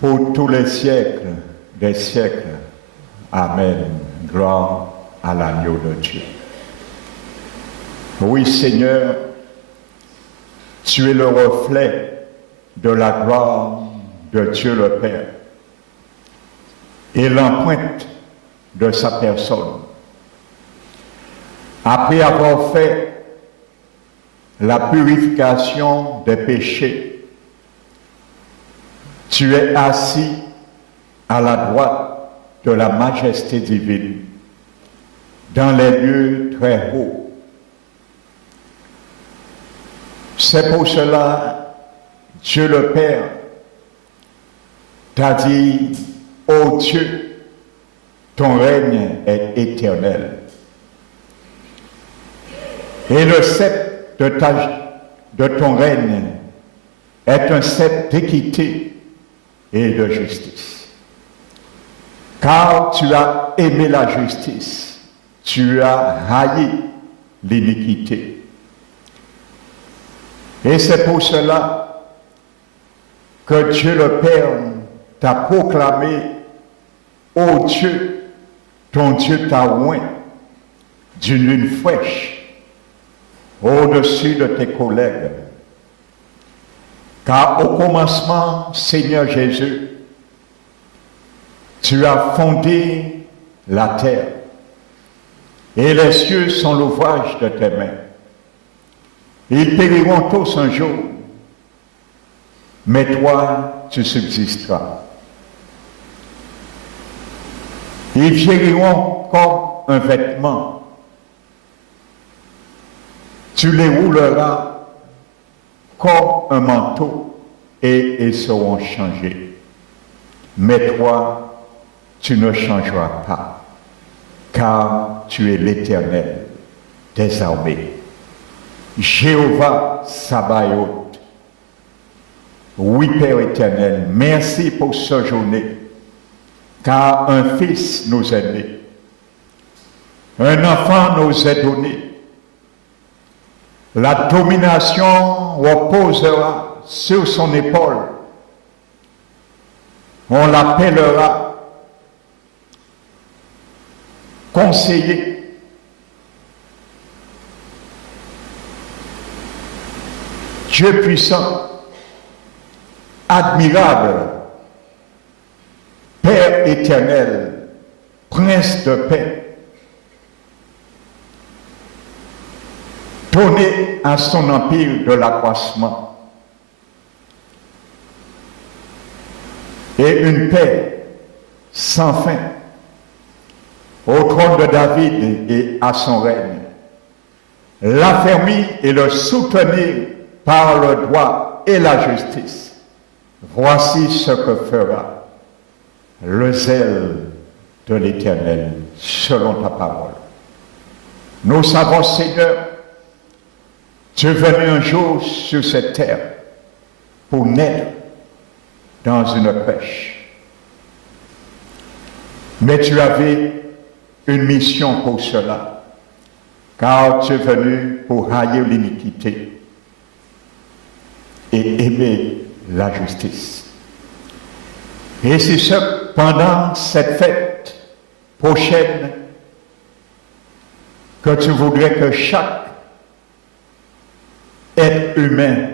pour tous les siècles des siècles. Amen. Gloire à l'agneau de Dieu. Oui, Seigneur, tu es le reflet de la gloire de Dieu le Père et l'empreinte de sa personne. Après avoir fait la purification des péchés, tu es assis à la droite de la majesté divine, dans les lieux très hauts. C'est pour cela, Dieu le Père t'a dit, ô Dieu, ton règne est éternel. Et le sceptre de ton règne est un sceptre d'équité et de justice. Car tu as aimé la justice, tu as haï l'iniquité. Et c'est pour cela que Dieu le Père t'a proclamé, ô Dieu, ton Dieu t'a oint d'une lune fraîche au-dessus de tes collègues. Car au commencement, Seigneur Jésus, tu as fondé la terre, et les cieux sont l'ouvrage de tes mains. Ils périront tous un jour, mais toi, tu subsisteras. Ils vieilliront comme un vêtement. Tu les rouleras comme un manteau et ils seront changés. Mais toi, tu ne changeras pas, car tu es l'Éternel des armées. Jéhovah Sabaoth. Oui, Père éternel, merci pour ce journée, car un fils nous est né, un enfant nous est donné. La domination reposera sur son épaule. On l'appellera conseiller, Dieu puissant, admirable, Père éternel, Prince de paix. Donner à son empire de l'accroissement et une paix sans fin au trône de David et à son règne, l'affermir et le soutenir par le droit et la justice. Voici ce que fera le zèle de l'Éternel selon ta parole. Nous savons, Seigneur, tu es venu un jour sur cette terre pour naître dans une crèche. Mais tu avais une mission pour cela, car tu es venu pour haïr l'iniquité et aimer la justice. Et c'est ce, pendant cette fête prochaine, que tu voudrais que chaque être humain,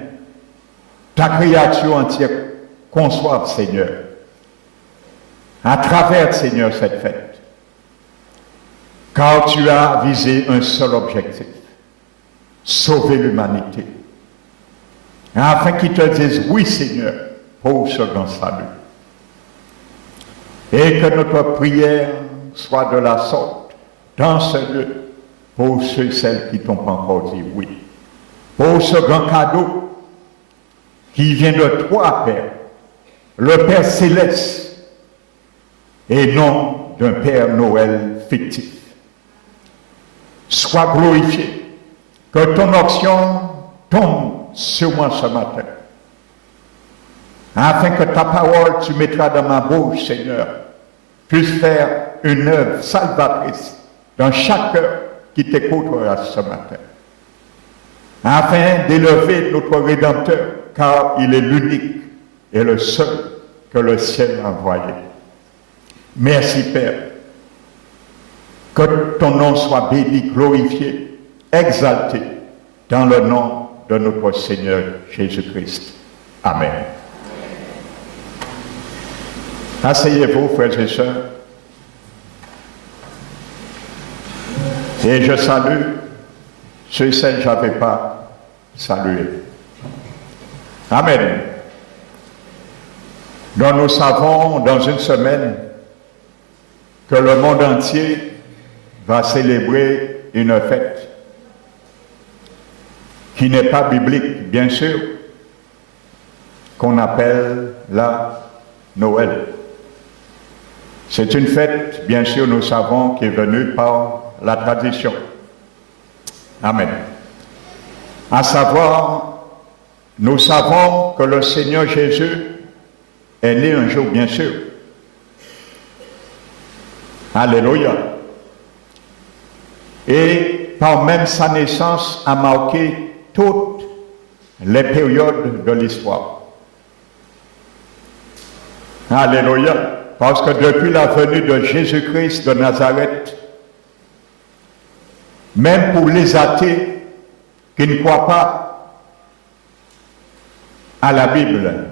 ta créature entière, conçoive, Seigneur, à travers, Seigneur, cette fête. Car tu as visé un seul objectif, sauver l'humanité. Afin qu'ils te disent, oui, Seigneur, pour ce grand salut. Et que notre prière soit de la sorte, dans ce lieu, pour ceux et celles qui t'ont pas encore dit oui. Pour ce grand cadeau qui vient de toi, Père, le Père céleste, et non d'un Père Noël fictif. Sois glorifié, que ton onction tombe sur moi ce matin, afin que ta parole, tu mettras dans ma bouche, Seigneur, puisse faire une œuvre salvatrice dans chaque cœur qui t'écoutera ce matin, afin d'élever notre Rédempteur, car il est l'unique et le seul que le ciel a envoyé. Merci Père. Que ton nom soit béni, glorifié, exalté dans le nom de notre Seigneur Jésus-Christ. Amen. Asseyez-vous, frères et sœurs. Et je salue ceux et celles que je n'avais pas salués. Amen. Donc nous savons dans une semaine que le monde entier va célébrer une fête qui n'est pas biblique, bien sûr, qu'on appelle la Noël. C'est une fête, bien sûr, nous savons, qui est venue par la tradition. Amen. À savoir, nous savons que le Seigneur Jésus est né un jour, bien sûr. Alléluia. Et par même sa naissance a marqué toutes les périodes de l'histoire. Alléluia. Parce que depuis la venue de Jésus-Christ de Nazareth, même pour les athées qui ne croient pas à la Bible,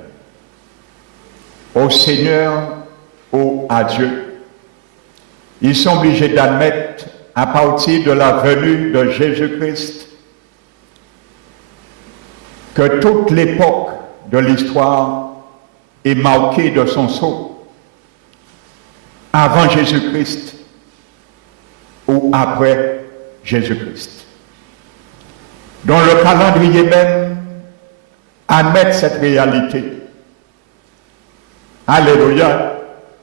au Seigneur ou à Dieu, ils sont obligés d'admettre à partir de la venue de Jésus-Christ que toute l'époque de l'histoire est marquée de son sceau. Avant Jésus-Christ ou après Jésus-Christ. Dont le calendrier même admet cette réalité. Alléluia,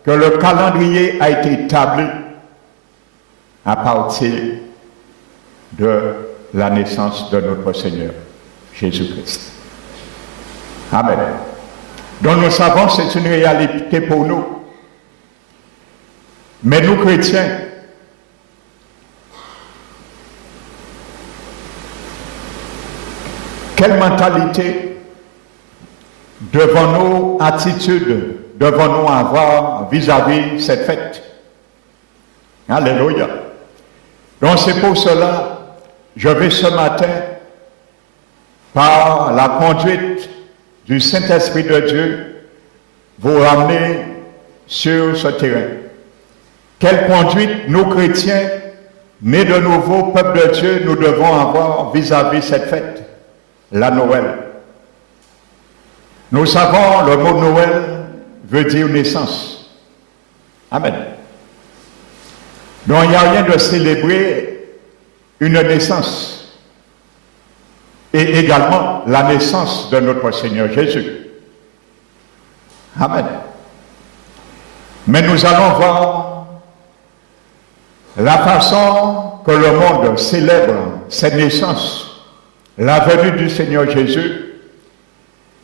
que le calendrier a été établi à partir de la naissance de notre Seigneur Jésus-Christ. Amen. Donc nous savons que c'est une réalité pour nous. Mais nous chrétiens, quelle mentalité devons-nous, attitude devons-nous avoir vis-à-vis cette fête? Alléluia. Donc c'est pour cela, je vais ce matin, par la conduite du Saint-Esprit de Dieu, vous ramener sur ce terrain. Quelle conduite nous chrétiens, nés de nouveau, peuple de Dieu, nous devons avoir vis-à-vis cette fête, la Noël. Nous savons, le mot Noël veut dire naissance. Amen. Donc il n'y a rien de célébrer une naissance. Et également la naissance de notre Seigneur Jésus. Amen. Mais nous allons voir la façon que le monde célèbre cette naissance, la venue du Seigneur Jésus.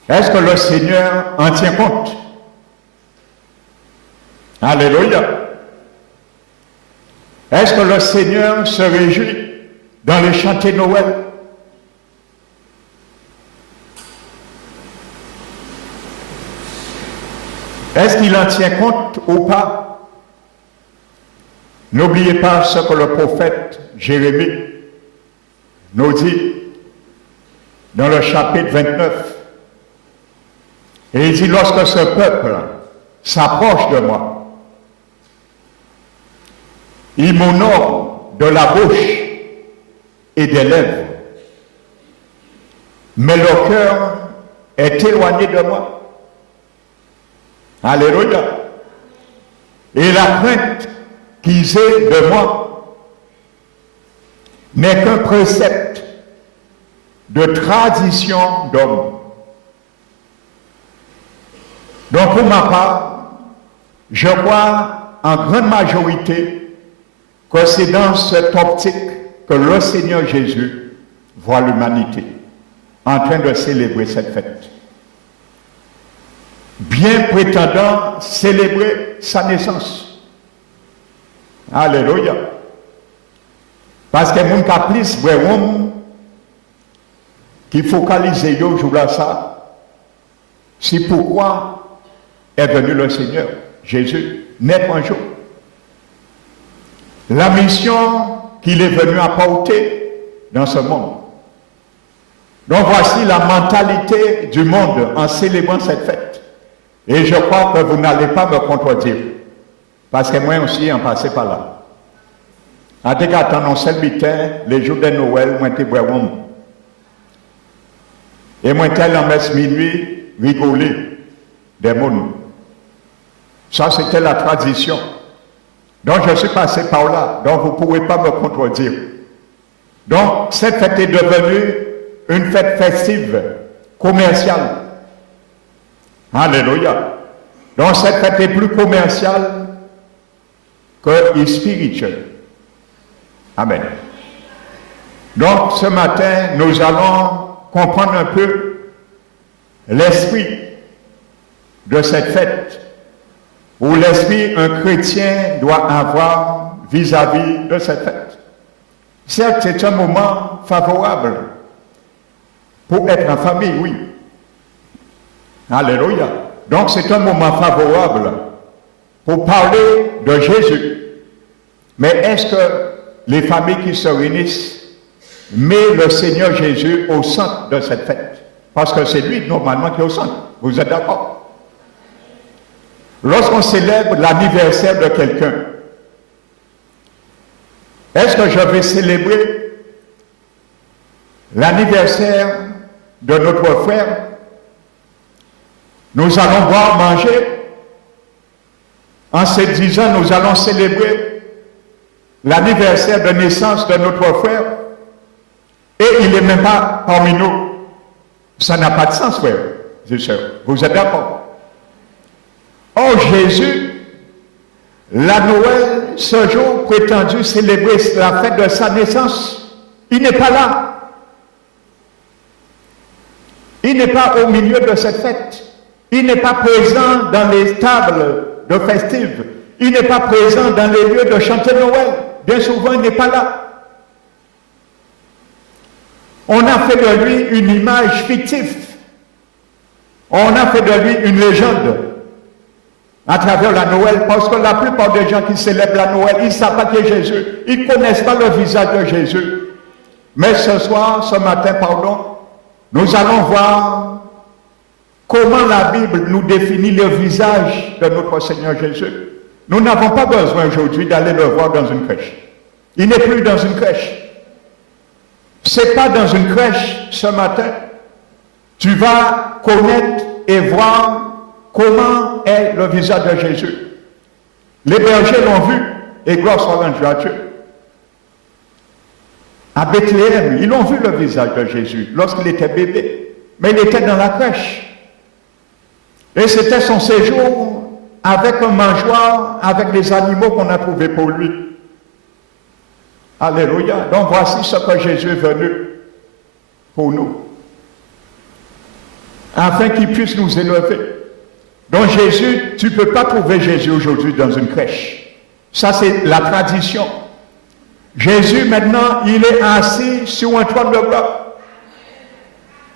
Est-ce que le Seigneur en tient compte? Alléluia. Est-ce que le Seigneur se réjouit dans les chantiers de Noël? Est-ce qu'il en tient compte ou pas? N'oubliez pas ce que le prophète Jérémie nous dit dans le chapitre 29. Et il dit, lorsque ce peuple s'approche de moi, il m'honore de la bouche et des lèvres, mais leur cœur est éloigné de moi. Alléluia. Et la crainte qu'ils aient de moi n'est qu'un précepte de tradition d'homme. Donc pour ma part, je crois en grande majorité que c'est dans cette optique que le Seigneur Jésus voit l'humanité en train de célébrer cette fête. Bien prétendant célébrer sa naissance. Alléluia. Parce que mon caprice, vraiment, qui focalise au jour là ça, c'est pourquoi est venu le Seigneur, Jésus, naître un jour. La mission qu'il est venu apporter dans ce monde. Donc voici la mentalité du monde en célébrant cette fête. Et je crois que vous n'allez pas me contredire. Parce que moi aussi, en passé par là. En tout cas, quand on célébrait les jours de Noël, moi, j'étais vraiment. Et moi, j'étais en messe minuit, rigoler des mondes. Ça, c'était la tradition. Donc, je suis passé par là. Donc, vous ne pouvez pas me contredire. Donc, cette fête est devenue une fête festive, commerciale. Alléluia. Donc, cette fête est plus commerciale que spirituelle. Amen. Donc, ce matin, nous allons comprendre un peu l'esprit de cette fête, ou l'esprit un chrétien doit avoir vis-à-vis de cette fête. Certes, c'est un moment favorable pour être en famille, oui. Alléluia. Donc, c'est un moment favorable pour parler de Jésus. Mais est-ce que les familles qui se réunissent mettent le Seigneur Jésus au centre de cette fête? Parce que c'est lui, normalement, qui est au centre. Vous êtes d'accord? Lorsqu'on célèbre l'anniversaire de quelqu'un, est-ce que je vais célébrer l'anniversaire de notre frère? Nous allons boire, manger. En se disant, nous allons célébrer l'anniversaire de naissance de notre frère. Et il n'est même pas parmi nous. Ça n'a pas de sens, frère. C'est sûr. Vous êtes d'accord? Oh Jésus, la Noël, ce jour prétendu célébrer la fête de sa naissance, il n'est pas là. Il n'est pas au milieu de cette fête. Il n'est pas présent dans les tables de festives. Il n'est pas présent dans les lieux de chanter Noël. Bien souvent, il n'est pas là. On a fait de lui une image fictive. On a fait de lui une légende à travers la Noël, parce que la plupart des gens qui célèbrent la Noël, ils ne savent pas qui est Jésus. Ils ne connaissent pas le visage de Jésus. Mais ce soir, ce matin, pardon, nous allons voir comment la Bible nous définit le visage de notre Seigneur Jésus. Nous n'avons pas besoin aujourd'hui d'aller le voir dans une crèche. Il n'est plus dans une crèche. Ce n'est pas dans une crèche ce matin. Tu vas connaître et voir comment est le visage de Jésus. Les bergers l'ont vu, et gloire soit rendue à Dieu. À Bethléem, ils ont vu le visage de Jésus lorsqu'il était bébé, mais il était dans la crèche. Et c'était son séjour avec un mangeoire, avec les animaux qu'on a trouvés pour lui. Alléluia. Donc voici ce que Jésus est venu pour nous, afin qu'il puisse nous élever. Donc Jésus, tu ne peux pas trouver Jésus aujourd'hui dans une crèche. Ça, c'est la tradition. Jésus, maintenant, il est assis sur un trône de gloire.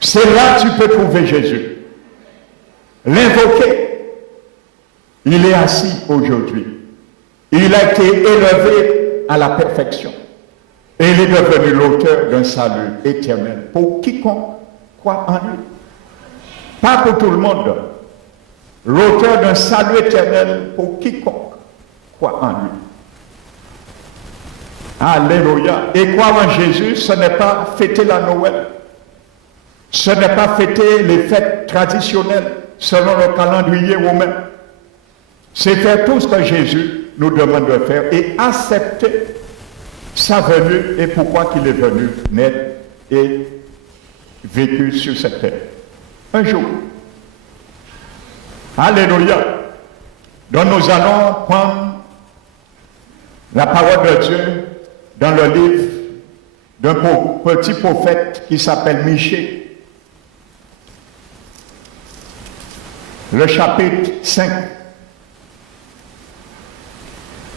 C'est là que tu peux trouver Jésus. L'invoquer. Il est assis aujourd'hui. Il a été élevé à la perfection. Et il est devenu l'auteur d'un salut éternel pour quiconque croit en lui. Pas pour tout le monde. L'auteur d'un salut éternel pour quiconque croit en lui. Alléluia. Et croire en Jésus, ce n'est pas fêter la Noël. Ce n'est pas fêter les fêtes traditionnelles selon le calendrier romain. C'est faire tout ce que Jésus nous demande de faire et accepter sa venue et pourquoi il est venu naître et vécu sur cette terre. Un jour. Alléluia. Donc nous allons prendre la parole de Dieu dans le livre d'un petit prophète qui s'appelle Michée. Le chapitre 5.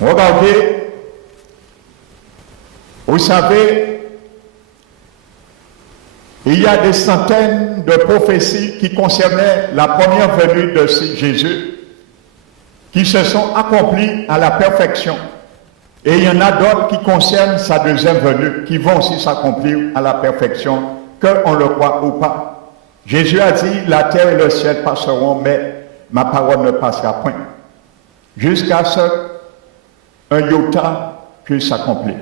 Regardez, vous savez, il y a des centaines de prophéties qui concernaient la première venue de Jésus qui se sont accomplis à la perfection. Et il y en a d'autres qui concernent sa deuxième venue, qui vont aussi s'accomplir à la perfection, qu'on le croit ou pas. Jésus a dit, la terre et le ciel passeront, mais ma parole ne passera point. Jusqu'à ce qu'un iota puisse s'accomplir.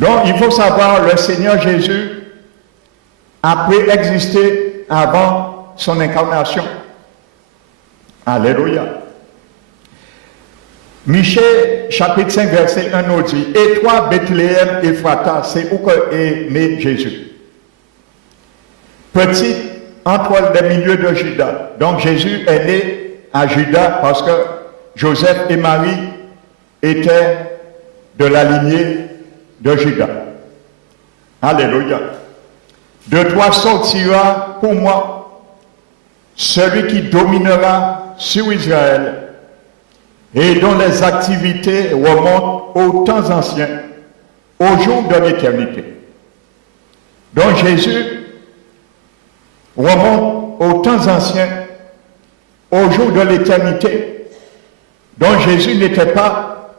Donc, il faut savoir, le Seigneur Jésus a préexisté avant son incarnation. Alléluia. Michée, chapitre 5, verset 1 nous dit, et toi, Bethléem, Ephrata, c'est où est né Jésus. Petit entre les milieux de Juda. Donc Jésus est né à Juda parce que Joseph et Marie étaient de la lignée de Juda. Alléluia. De toi sortira pour moi celui qui dominera sur Israël et dont les activités remontent aux temps anciens, au jour de l'éternité. Donc Jésus remonte aux temps anciens, au jour de l'éternité. Donc Jésus n'était pas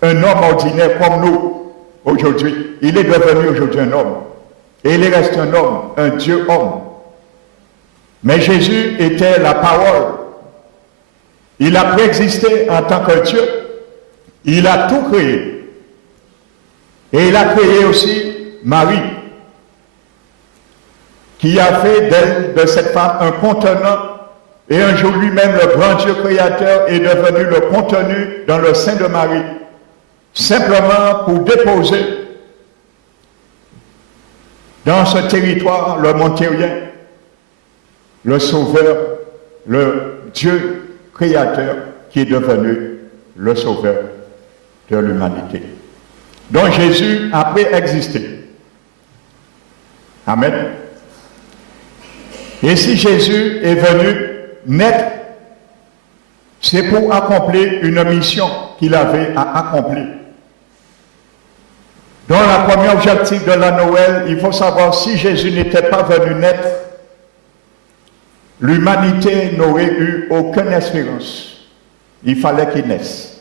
un homme ordinaire comme nous aujourd'hui. Il est devenu aujourd'hui un homme. Et il reste un homme, un Dieu homme. Mais Jésus était la parole. Il a préexisté en tant que Dieu. Il a tout créé. Et il a créé aussi Marie, qui a fait d'elle, de cette femme, un contenant. Et un jour lui-même, le grand Dieu créateur est devenu le contenu dans le sein de Marie, simplement pour déposer dans ce territoire le Montérien, le Sauveur, le Dieu créateur qui est devenu le Sauveur de l'humanité. Donc Jésus a préexisté. Amen. Et si Jésus est venu naître, c'est pour accomplir une mission qu'il avait à accomplir. Dans le premier objectif de la Noël, il faut savoir si Jésus n'était pas venu naître, l'humanité n'aurait eu aucune espérance. Il fallait qu'il naisse.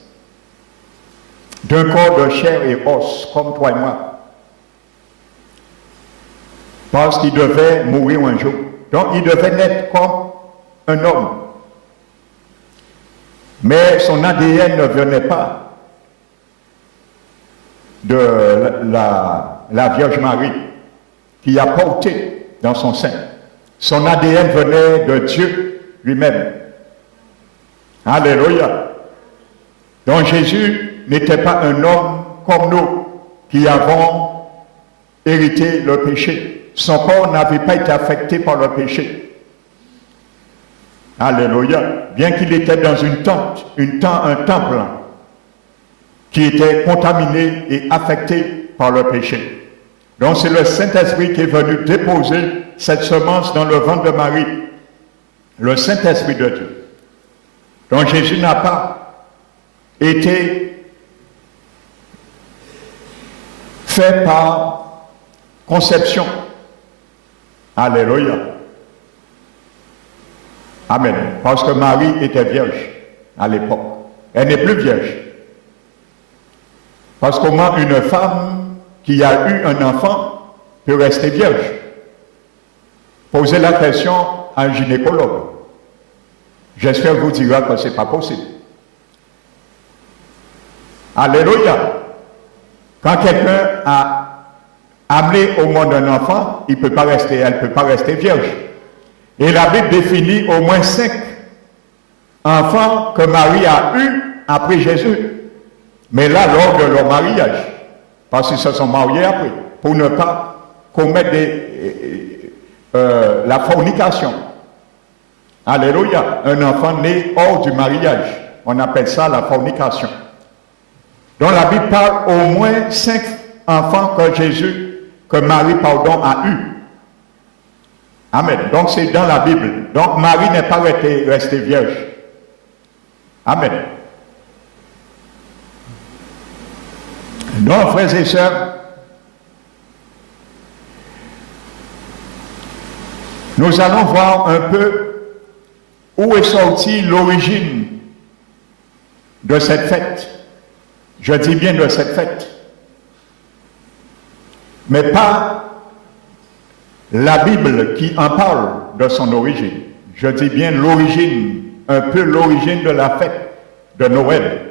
D'un corps de chair et os, comme toi et moi. Parce qu'il devait mourir un jour. Donc il devait naître comme un homme. Mais son ADN ne venait pas de la Vierge Marie qui a porté dans son sein. Son ADN venait de Dieu lui-même. Alléluia. Donc Jésus n'était pas un homme comme nous qui avons hérité le péché. Son corps n'avait pas été affecté par le péché. Alléluia. Bien qu'il était dans une tente, un temple qui était contaminé et affecté par le péché. Donc c'est le Saint-Esprit qui est venu déposer cette semence dans le ventre de Marie. Le Saint-Esprit de Dieu. Donc Jésus n'a pas été fait par conception. Alléluia. Amen. Parce que Marie était vierge à l'époque. Elle n'est plus vierge. Parce qu'au moins une femme qui a eu un enfant peut rester vierge. Posez la question à un gynécologue. J'espère vous dira que ce n'est pas possible. Alléluia. Quand quelqu'un a amené au monde un enfant, elle ne peut pas rester vierge. Et la Bible définit au moins 5 enfants que Marie a eus après Jésus. Mais là, lors de leur mariage, parce qu'ils se sont mariés après, pour ne pas commettre la fornication. Alléluia. Un enfant né hors du mariage. On appelle ça la fornication. Donc la Bible parle au moins 5 enfants que Marie, a eus. Amen. Donc c'est dans la Bible. Donc Marie n'est pas restée vierge. Amen. Donc, frères et sœurs, nous allons voir un peu où est sortie l'origine de cette fête. Je dis bien de cette fête. Mais pas la Bible qui en parle de son origine. Je dis bien l'origine, un peu l'origine de la fête de Noël,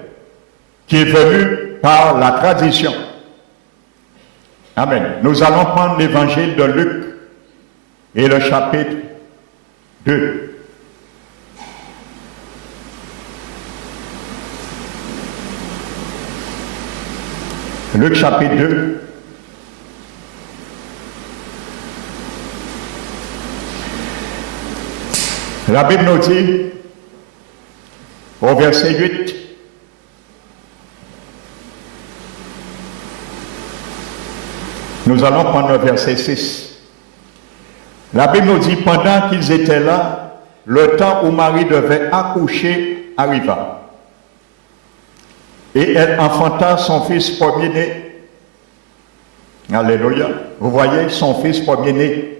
qui est venue par la tradition. Amen. Nous allons prendre l'évangile de Luc et le chapitre 2. Luc chapitre 2. La Bible nous dit, au verset 8, nous allons prendre le verset 6. La Bible nous dit, pendant qu'ils étaient là, le temps où Marie devait accoucher arriva. Et elle enfanta son fils premier-né. Alléluia. Vous voyez, son fils premier-né.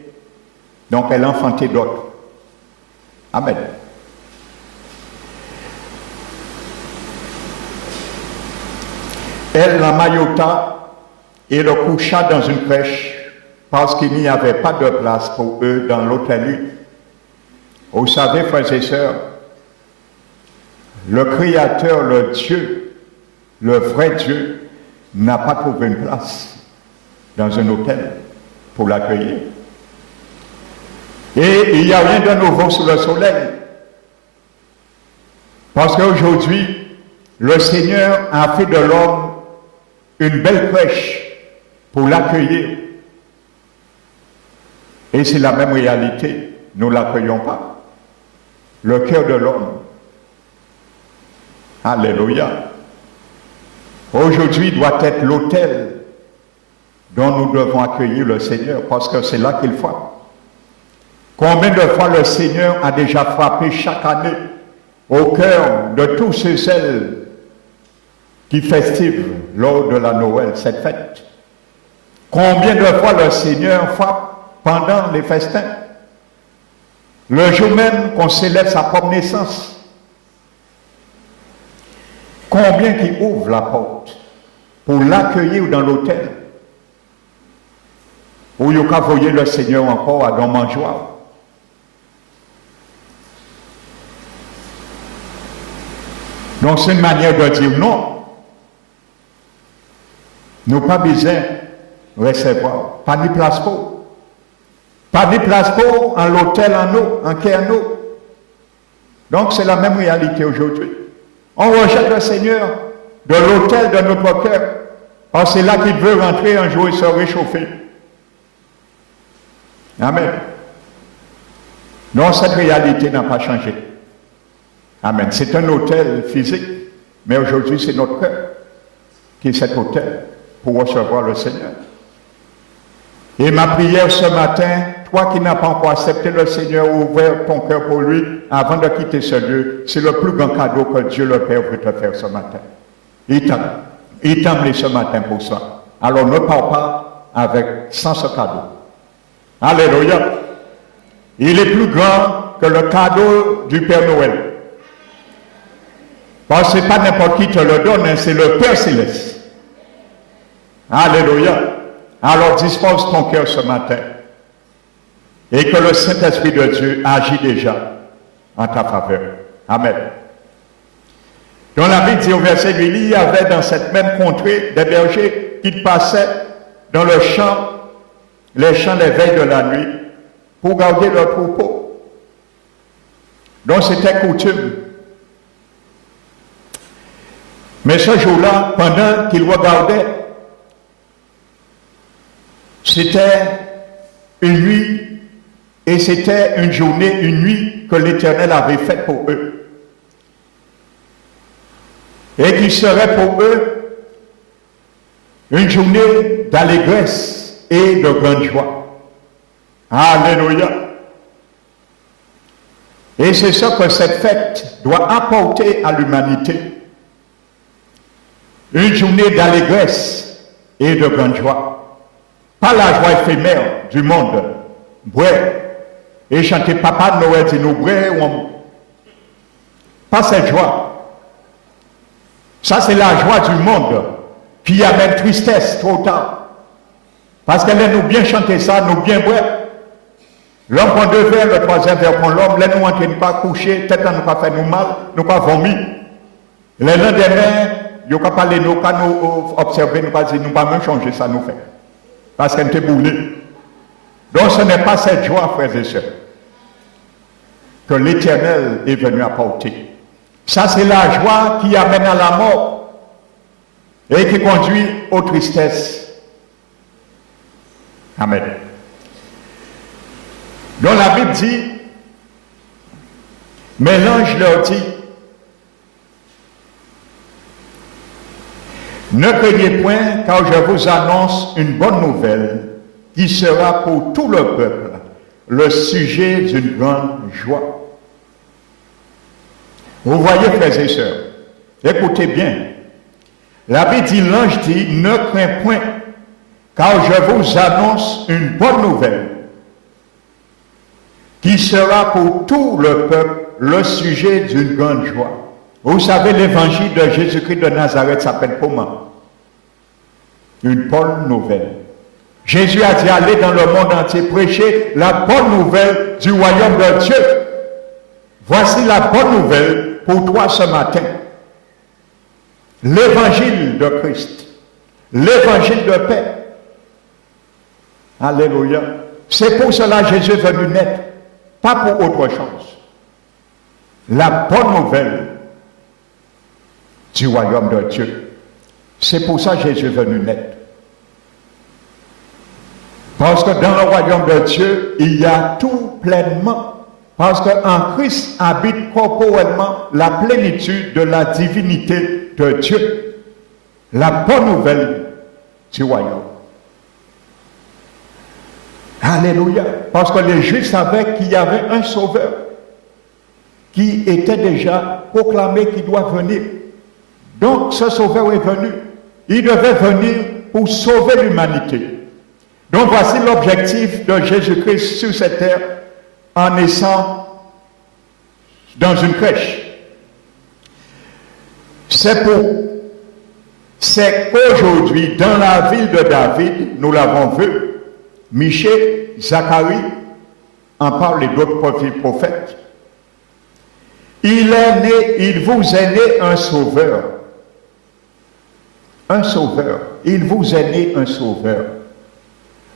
Donc elle enfantait d'autres. Amen. Elle l'emmaillota et le coucha dans une crèche parce qu'il n'y avait pas de place pour eux dans l'hôtel. Vous savez, frères et sœurs, le Créateur, le Dieu, le vrai Dieu, n'a pas trouvé une place dans un hôtel pour l'accueillir. Et il n'y a rien de nouveau sous le soleil. Parce qu'aujourd'hui, le Seigneur a fait de l'homme une belle crèche pour l'accueillir. Et c'est la même réalité. Nous ne l'accueillons pas. Le cœur de l'homme. Alléluia. Aujourd'hui doit être l'autel dont nous devons accueillir le Seigneur, parce que c'est là qu'il frappe. Combien de fois le Seigneur a déjà frappé chaque année au cœur de tous ceux et celles qui festivent lors de la Noël, cette fête. Combien de fois le Seigneur frappe pendant les festins, le jour même qu'on célèbre sa propre naissance. Combien qui ouvre la porte pour l'accueillir dans l'autel, où il y a voyer le Seigneur encore à dans mangeoire. Donc c'est une manière de dire non. Nous pas besoin de recevoir. Pas de place pour. Pas de place pour en l'hôtel en eau, en quai en eau. Donc c'est la même réalité aujourd'hui. On rejette le Seigneur de l'hôtel de notre cœur. Parce que c'est là qu'il veut rentrer un jour et se réchauffer. Amen. Non, cette réalité n'a pas changé. Amen. C'est un hôtel physique, mais aujourd'hui c'est notre cœur qui est cet hôtel pour recevoir le Seigneur. Et ma prière ce matin, toi qui n'as pas encore accepté le Seigneur, ouvert ton cœur pour lui avant de quitter ce lieu, c'est le plus grand cadeau que Dieu le Père veut te faire ce matin. Il t'a amené ce matin pour ça. Alors ne pars pas sans ce cadeau. Alléluia. Il est plus grand que le cadeau du Père Noël. Parce que ce n'est pas n'importe qui te le donne, hein, c'est le Père Céleste. Alléluia. Alors dispose ton cœur ce matin. Et que le Saint-Esprit de Dieu agit déjà en ta faveur. Amen. Dans la Bible dit au verset 8, il y avait dans cette même contrée des bergers qui passaient dans le champ, les champs les veilles de la nuit, pour garder leurs troupeaux. Donc c'était coutume. Mais ce jour-là, pendant qu'ils regardaient, c'était une nuit, et c'était une journée, une nuit que l'Éternel avait faite pour eux. Et qui serait pour eux une journée d'allégresse et de grande joie. Alléluia. Et c'est ça que cette fête doit apporter à l'humanité. Une journée d'allégresse et de grande joie. Pas la joie éphémère du monde. Bré. Et chanter Papa Noël dit nous bré, Pas cette joie. Ça, c'est la joie du monde qui amène tristesse trop tard. Parce qu'elle nous bien chanter ça, nous bien boire. L'homme prend 2 verres, le 3e verre prend l'homme, là nous n'entraîne pas coucher, peut-être nous pas fait nous mal, nous pas vomir. Le lendemain, il n'y a pas parlé, nous pas nous observer, nous pas dire, nous pas même changer ça nous fait. Parce qu'elle était boulée. Donc ce n'est pas cette joie, frères et sœurs, que l'Éternel est venu apporter. Ça, c'est la joie qui amène à la mort et qui conduit aux tristesses. Amen. Donc la Bible dit, mais l'ange leur dit, ne craignez point, car je vous annonce une bonne nouvelle qui sera pour tout le peuple le sujet d'une grande joie. Vous voyez, frères et sœurs, écoutez bien. La Bible dit, l'ange dit, ne crains point, car je vous annonce une bonne nouvelle qui sera pour tout le peuple le sujet d'une grande joie. Vous savez, l'évangile de Jésus-Christ de Nazareth s'appelle comment? Une bonne nouvelle. Jésus a dit, allez dans le monde entier, prêcher la bonne nouvelle du royaume de Dieu. Voici la bonne nouvelle pour toi ce matin. L'évangile de Christ. L'évangile de paix. Alléluia. C'est pour cela que Jésus est venu naître. Pas pour autre chose. La bonne nouvelle du royaume de Dieu. C'est pour ça que Jésus est venu naître. Parce que dans le royaume de Dieu, il y a tout pleinement. Parce qu'en Christ habite corporellement la plénitude de la divinité de Dieu. La bonne nouvelle du royaume. Alléluia. Parce que les Juifs savaient qu'il y avait un sauveur qui était déjà proclamé qui doit venir. Donc ce sauveur est venu. Il devait venir pour sauver l'humanité. Donc voici l'objectif de Jésus-Christ sur cette terre en naissant dans une crèche. C'est qu'aujourd'hui, dans la ville de David, nous l'avons vu, Michée, Zacharie en parle et d'autres prophètes. Il vous est né un sauveur. Un sauveur. Il vous est né un sauveur.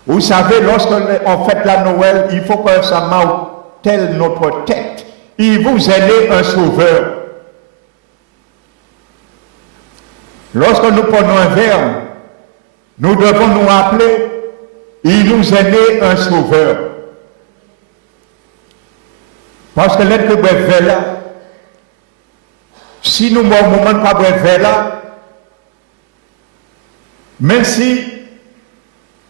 Vous savez, lorsqu'on fête la Noël, il faut que ça martèle notre tête. Il vous est né un sauveur. Lorsque nous prenons un verre, nous devons nous rappeler, il nous est né un sauveur. Parce que l'être que bref là, si nous mourons au moment de pas bref là, même si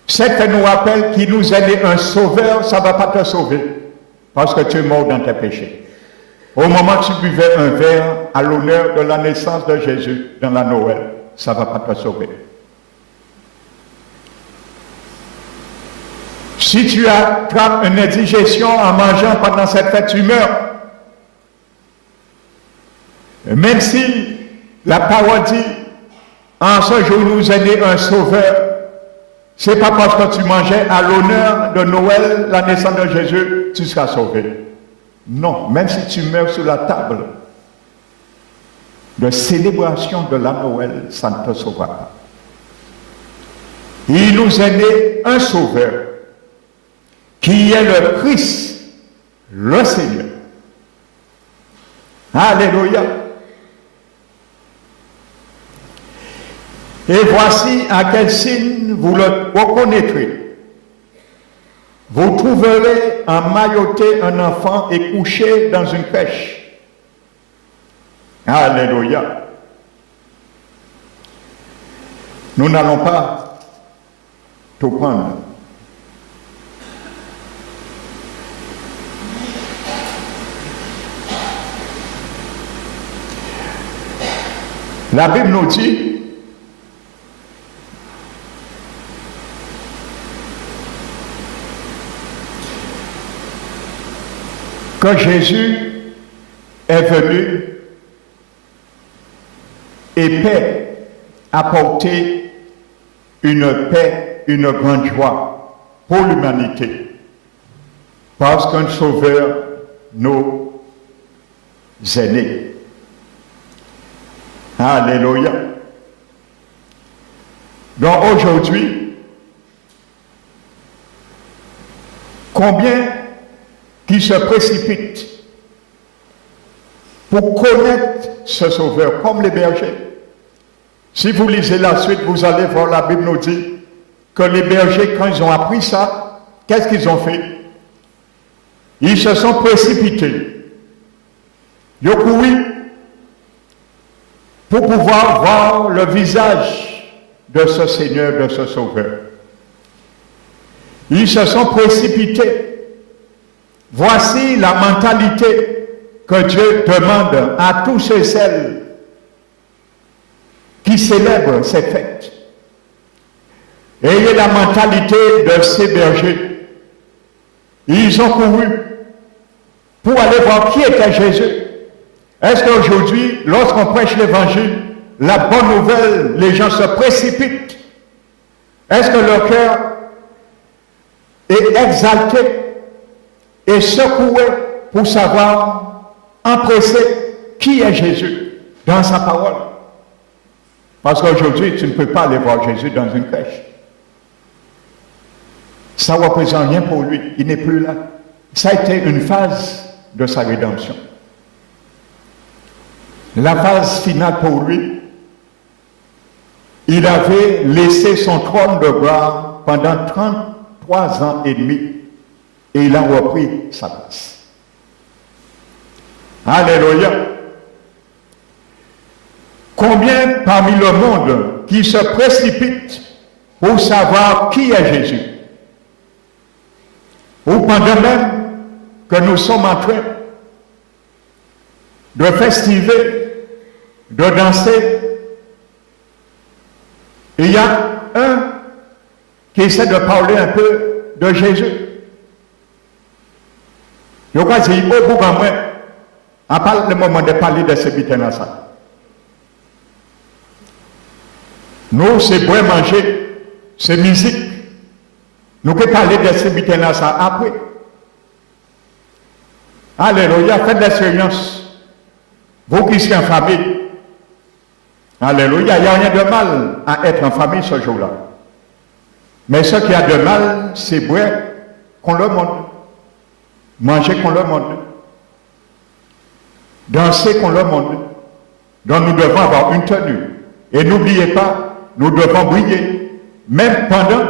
c'est que nous rappelle qu'il nous est né un sauveur, ça ne va pas te sauver. Parce que tu es mort dans tes péchés. Au moment où tu buvais un verre à l'honneur de la naissance de Jésus dans la Noël, ça ne va pas te sauver. Si tu attrapes une indigestion en mangeant pendant cette fête, tu meurs. Même si la parole dit, en ce jour nous est né un sauveur, c'est pas parce que tu mangeais à l'honneur de Noël, la naissance de Jésus, tu seras sauvé. Non, même si tu meurs sur la table de célébration de la Noël, ça ne te sauvera pas. Il nous est né un sauveur, qui est le Christ, le Seigneur. Alléluia. Et voici à quel signe vous le reconnaîtrez. Vous trouverez emmailloté un enfant et couché dans une crèche. Alléluia. Nous n'allons pas tout prendre. La Bible nous dit que Jésus est venu et paix, apporter une paix, une grande joie pour l'humanité. Parce qu'un sauveur nous est né. Alléluia. Donc aujourd'hui, combien qui se précipitent pour connaître ce sauveur, comme les bergers. Si vous lisez la suite, vous allez voir, la Bible nous dit que les bergers, quand ils ont appris ça, qu'est-ce qu'ils ont fait? Ils se sont précipités. Ils ont couru pour pouvoir voir le visage de ce Seigneur, de ce Sauveur. Ils se sont précipités. Voici la mentalité que Dieu demande à tous ceux et celles qui célèbrent ces fêtes. Ayez la mentalité de ces bergers. Ils ont couru pour aller voir qui était Jésus. Est-ce qu'aujourd'hui, lorsqu'on prêche l'évangile, la bonne nouvelle, les gens se précipitent? Est-ce que leur cœur est exalté et secoué pour savoir, empressé, qui est Jésus dans sa parole? Parce qu'aujourd'hui, tu ne peux pas aller voir Jésus dans une crèche. Ça ne représente rien pour lui. Il n'est plus là. Ça a été une phase de sa rédemption. La phase finale pour lui, il avait laissé son trône de gloire pendant 33 ans et demi et il a repris sa place. Alléluia. Combien parmi le monde qui se précipite pour savoir qui est Jésus? Ou pendant même que nous sommes en train de festiver, de danser, il y a un qui essaie de parler un peu de Jésus. Je crois que c'est beaucoup pour moi, à part le moment de parler de ce bitin ça. Nous, c'est boire, manger, c'est musique. Nous pouvons parler de ce bitin ça après. Alléluia, faites l'expérience. Vous qui serez en famille, alléluia, il n'y a rien de mal à être en famille ce jour-là. Mais ce qui a de mal, c'est boire qu'on le montre, manger qu'on le montre, danser qu'on le montre. Donc nous devons avoir une tenue. Et n'oubliez pas, nous devons briller. Même pendant,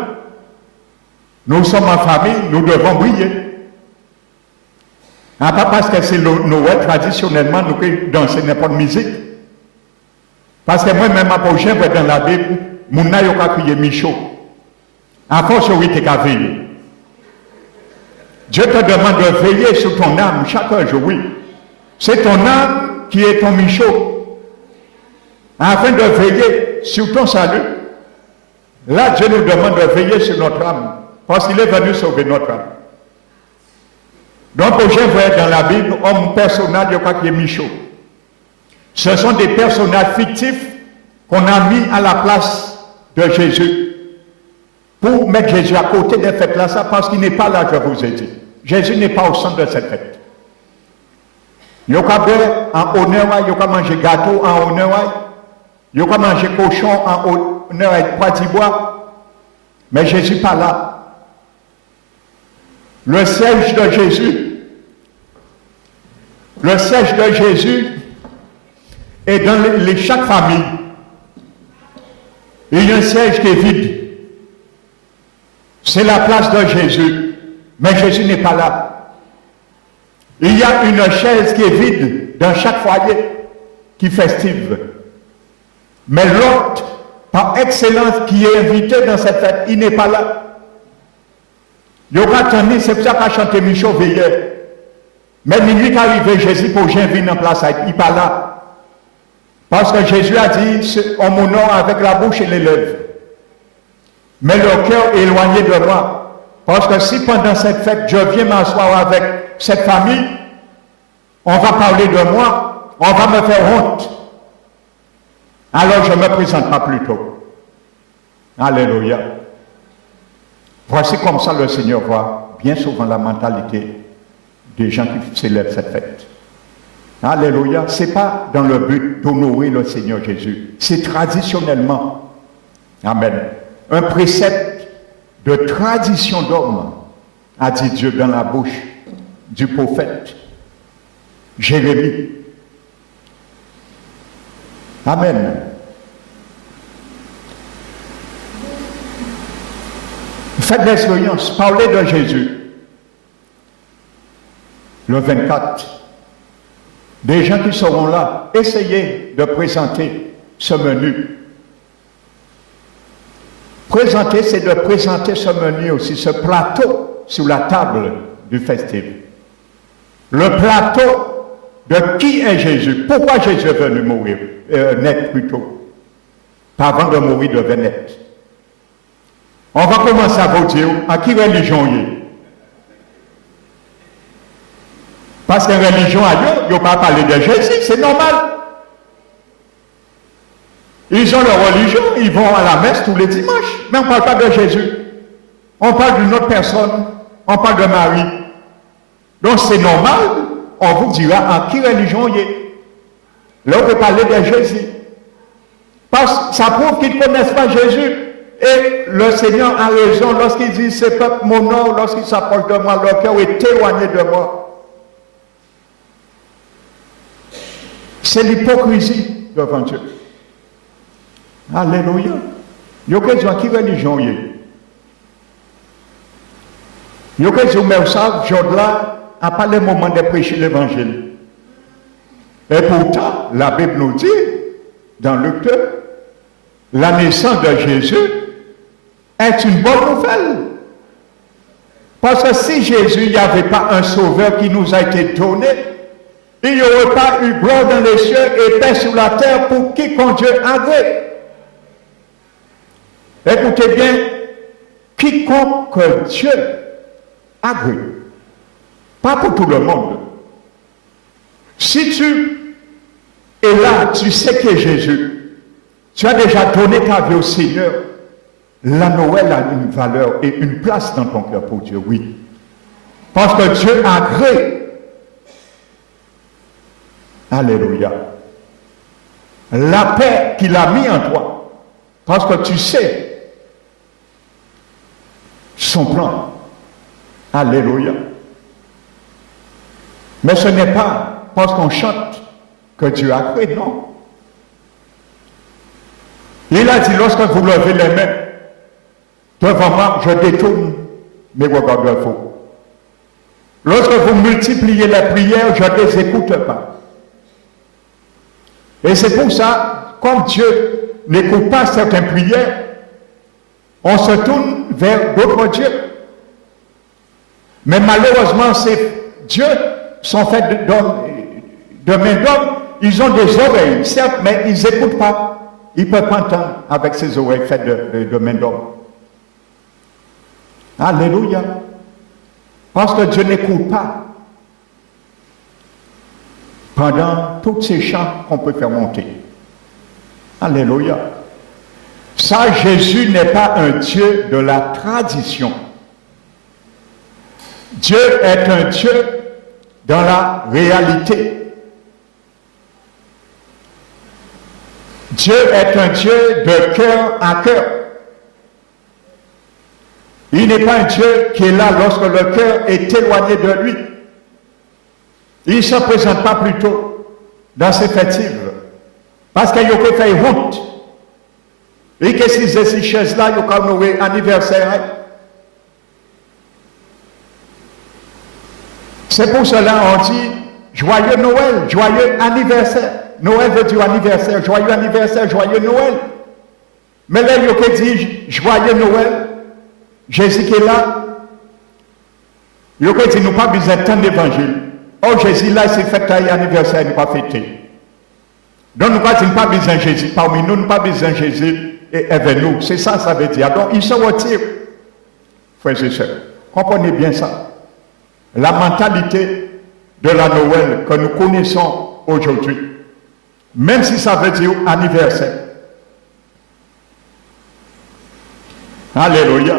nous sommes en famille, nous devons briller. Pas parce que c'est Noël, traditionnellement, nous pouvons danser n'importe musique. Parce que moi-même, à prochain, dans la Bible, mon n'a pas crié Michaud. À force, oui, tu as veillé. Dieu te demande de veiller sur ton âme chaque jour, oui. C'est ton âme qui est ton Michaud. Afin de veiller sur ton salut. Là, Dieu nous demande de veiller sur notre âme. Parce qu'il est venu sauver notre âme. Donc, je vois dans la Bible, homme personnage, il y a qui est Michaud. Ce sont des personnages fictifs qu'on a mis à la place de Jésus pour mettre Jésus à côté des fêtes là, ça parce qu'il n'est pas là, je vous ai dit. Jésus n'est pas au centre de cette fête. Il y a boire en honneur, il y a manger gâteau en honneur, il y a manger cochon en honneur avec poids d'ivoire, mais Jésus n'est pas là. Le siège de Jésus est dans chaque famille. Il y a un siège qui est vide. C'est la place de Jésus. Mais Jésus n'est pas là. Il y a une chaise qui est vide dans chaque foyer qui festive. Mais l'autre, par excellence, qui est invité dans cette fête, il n'est pas là. Il y aura attendu, c'est pour ça qu'a chanté Michaud Veilleur. Mais minuit qu'arrivé, Jésus pour Jean vient en place, il n'est pas là. Parce que Jésus a dit, on m'honore avec la bouche et les lèvres. Mais leur cœur est éloigné de moi. Parce que si pendant cette fête, je viens m'asseoir avec cette famille, on va parler de moi, on va me faire honte. Alors je ne me présente pas plus tôt. Alléluia. Voici comme ça le Seigneur voit bien souvent la mentalité des gens qui célèbrent cette fête. Alléluia. Ce n'est pas dans le but d'honorer le Seigneur Jésus. C'est traditionnellement. Amen. Un précepte de tradition d'homme, a dit Dieu dans la bouche du prophète Jérémie. Amen. Faites l'expérience, parlez de Jésus. Le 24. Des gens qui seront là, essayez de présenter ce menu. Présenter, c'est de présenter ce menu aussi, ce plateau sur la table du festif. Le plateau de qui est Jésus. Pourquoi Jésus est venu mourir, naître plutôt. Pas avant de mourir, devait naître. On va commencer à vous dire à qui religion il est. Parce que religion ailleurs, ils n'ont pas parlé de Jésus, c'est normal. Ils ont leur religion, ils vont à la messe tous les dimanches, mais on ne parle pas de Jésus. On parle d'une autre personne, on parle de Marie. Donc c'est normal, on vous dira en qui religion il est. Là, on peut parler de Jésus. Parce que ça prouve qu'ils ne connaissent pas Jésus. Et le Seigneur a raison lorsqu'il dit, ce peuple m'honore, lorsqu'il s'approche de moi, leur cœur est éloigné de moi. C'est l'hypocrisie devant Dieu. Alléluia. Il y a question qui religion il est. Il y a question, mais vous savez, Jodd-là n'a pas le moment de prêcher l'évangile. Et pourtant, la Bible nous dit, dans Luc 2, la naissance de Jésus est une bonne nouvelle. Parce que si Jésus, il n'y avait pas un sauveur qui nous a été donné, il n'y aurait pas eu gloire dans les cieux et paix sur la terre pour quiconque Dieu agrée. Écoutez bien, quiconque Dieu agrée. Pas pour tout le monde. Si tu es là, tu sais que Jésus, tu as déjà donné ta vie au Seigneur, la Noël a une valeur et une place dans ton cœur pour Dieu, oui. Parce que Dieu agrée. Alléluia. La paix qu'il a mis en toi, parce que tu sais son plan. Alléluia. Mais ce n'est pas parce qu'on chante que Dieu a créé, non. Il a dit, lorsque vous levez les mains devant moi, je détourne mes regards de vous. Lorsque vous multipliez les prières, je ne les écoute pas. Et c'est pour ça, comme Dieu n'écoute pas certaines prières, on se tourne vers d'autres dieux. Mais malheureusement, ces dieux sont faits de main d'homme. Ils ont des oreilles, certes, mais ils n'écoutent pas. Ils ne peuvent pas entendre avec ces oreilles faites de main d'homme. Alléluia. Parce que Dieu n'écoute pas pendant tous ces chants qu'on peut faire monter. Alléluia. Ça, Jésus n'est pas un Dieu de la tradition. Dieu est un Dieu dans la réalité. Dieu est un Dieu de cœur à cœur. Il n'est pas un Dieu qui est là lorsque le cœur est éloigné de lui. Il ne se présente pas plutôt dans ses fêtives. Parce qu'il y a fait honte. Et que si ces chaises-là, il y a un anniversaire. C'est pour cela qu'on dit joyeux Noël, joyeux anniversaire. Noël veut dire anniversaire, joyeux Noël. Mais là, il y a dit joyeux Noël. Jésus qui est là. Il y a dit nous pas besoin de tant d'évangile. Oh, Jésus là, c'est fête anniversaire, nous pas fêté. Donc nous pas dit pas besoin de Jésus. Parmi nous, nous pas besoin de Jésus et avec nous. C'est ça, ça veut dire. Donc il se retire. Frères et sœurs, comprenez bien ça. La mentalité de la Noël que nous connaissons aujourd'hui, même si ça veut dire anniversaire. Alléluia.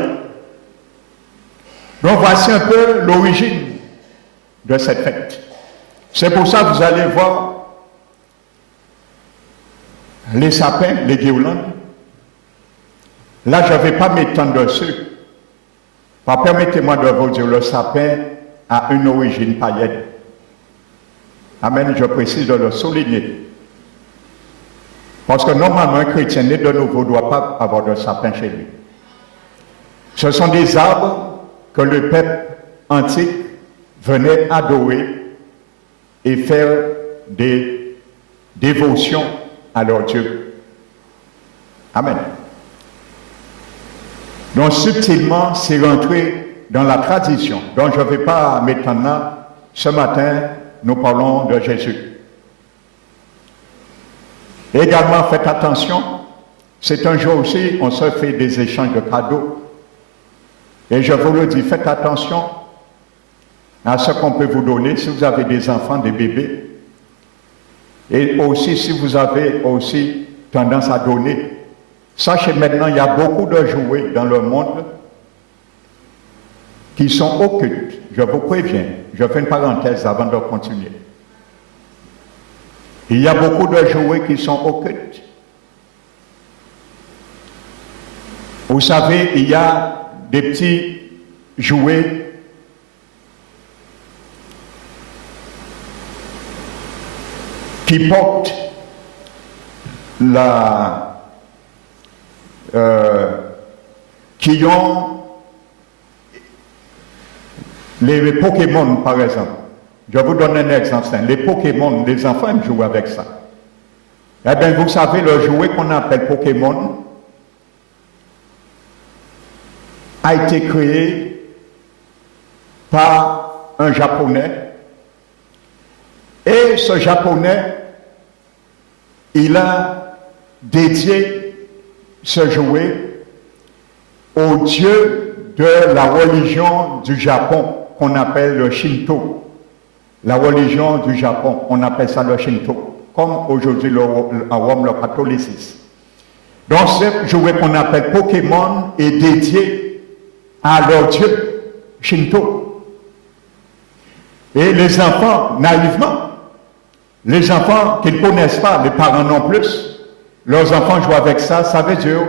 Donc voici un peu l'origine de cette fête. C'est pour ça que vous allez voir les sapins, les guirlandes. Là, je ne vais pas m'étendre dessus. Permettez-moi de vous dire, le sapin a une origine païenne. Amen, je précise de le souligner. Parce que normalement, un chrétien né de nouveau ne doit pas avoir de sapin chez lui. Ce sont des arbres que le peuple antique venait adorer et faire des dévotions à leur Dieu. Amen. Donc subtilement, c'est rentré dans la tradition. Donc je ne vais pas m'étendre là. Ce matin, nous parlons de Jésus. Également, faites attention, c'est un jour aussi, on se fait des échanges de cadeaux. Et je vous le dis, faites attention à ce qu'on peut vous donner si vous avez des enfants, des bébés. Et aussi, si vous avez aussi tendance à donner. Sachez maintenant, il y a beaucoup de jouets dans le monde qui sont occultes. Je vous préviens, je fais une parenthèse avant de continuer. Il y a beaucoup de jouets qui sont occultes. Vous savez, il y a des petits jouets qui portent qui ont les Pokémon, par exemple. Je vous donne un exemple. Les Pokémon, les enfants aiment jouer avec ça. Eh bien, vous savez, le jouet qu'on appelle Pokémon a été créé par un Japonais. Et ce Japonais, il a dédié ce jouet au dieu de la religion du Japon, qu'on appelle le Shinto. La religion du Japon, on appelle ça le Shinto, comme aujourd'hui à Rome le catholicisme. Donc ce jouet qu'on appelle Pokémon est dédié à leur dieu Shinto. Et les enfants, naïvement, les enfants qui ne connaissent pas, les parents non plus, leurs enfants jouent avec ça, ça veut dire,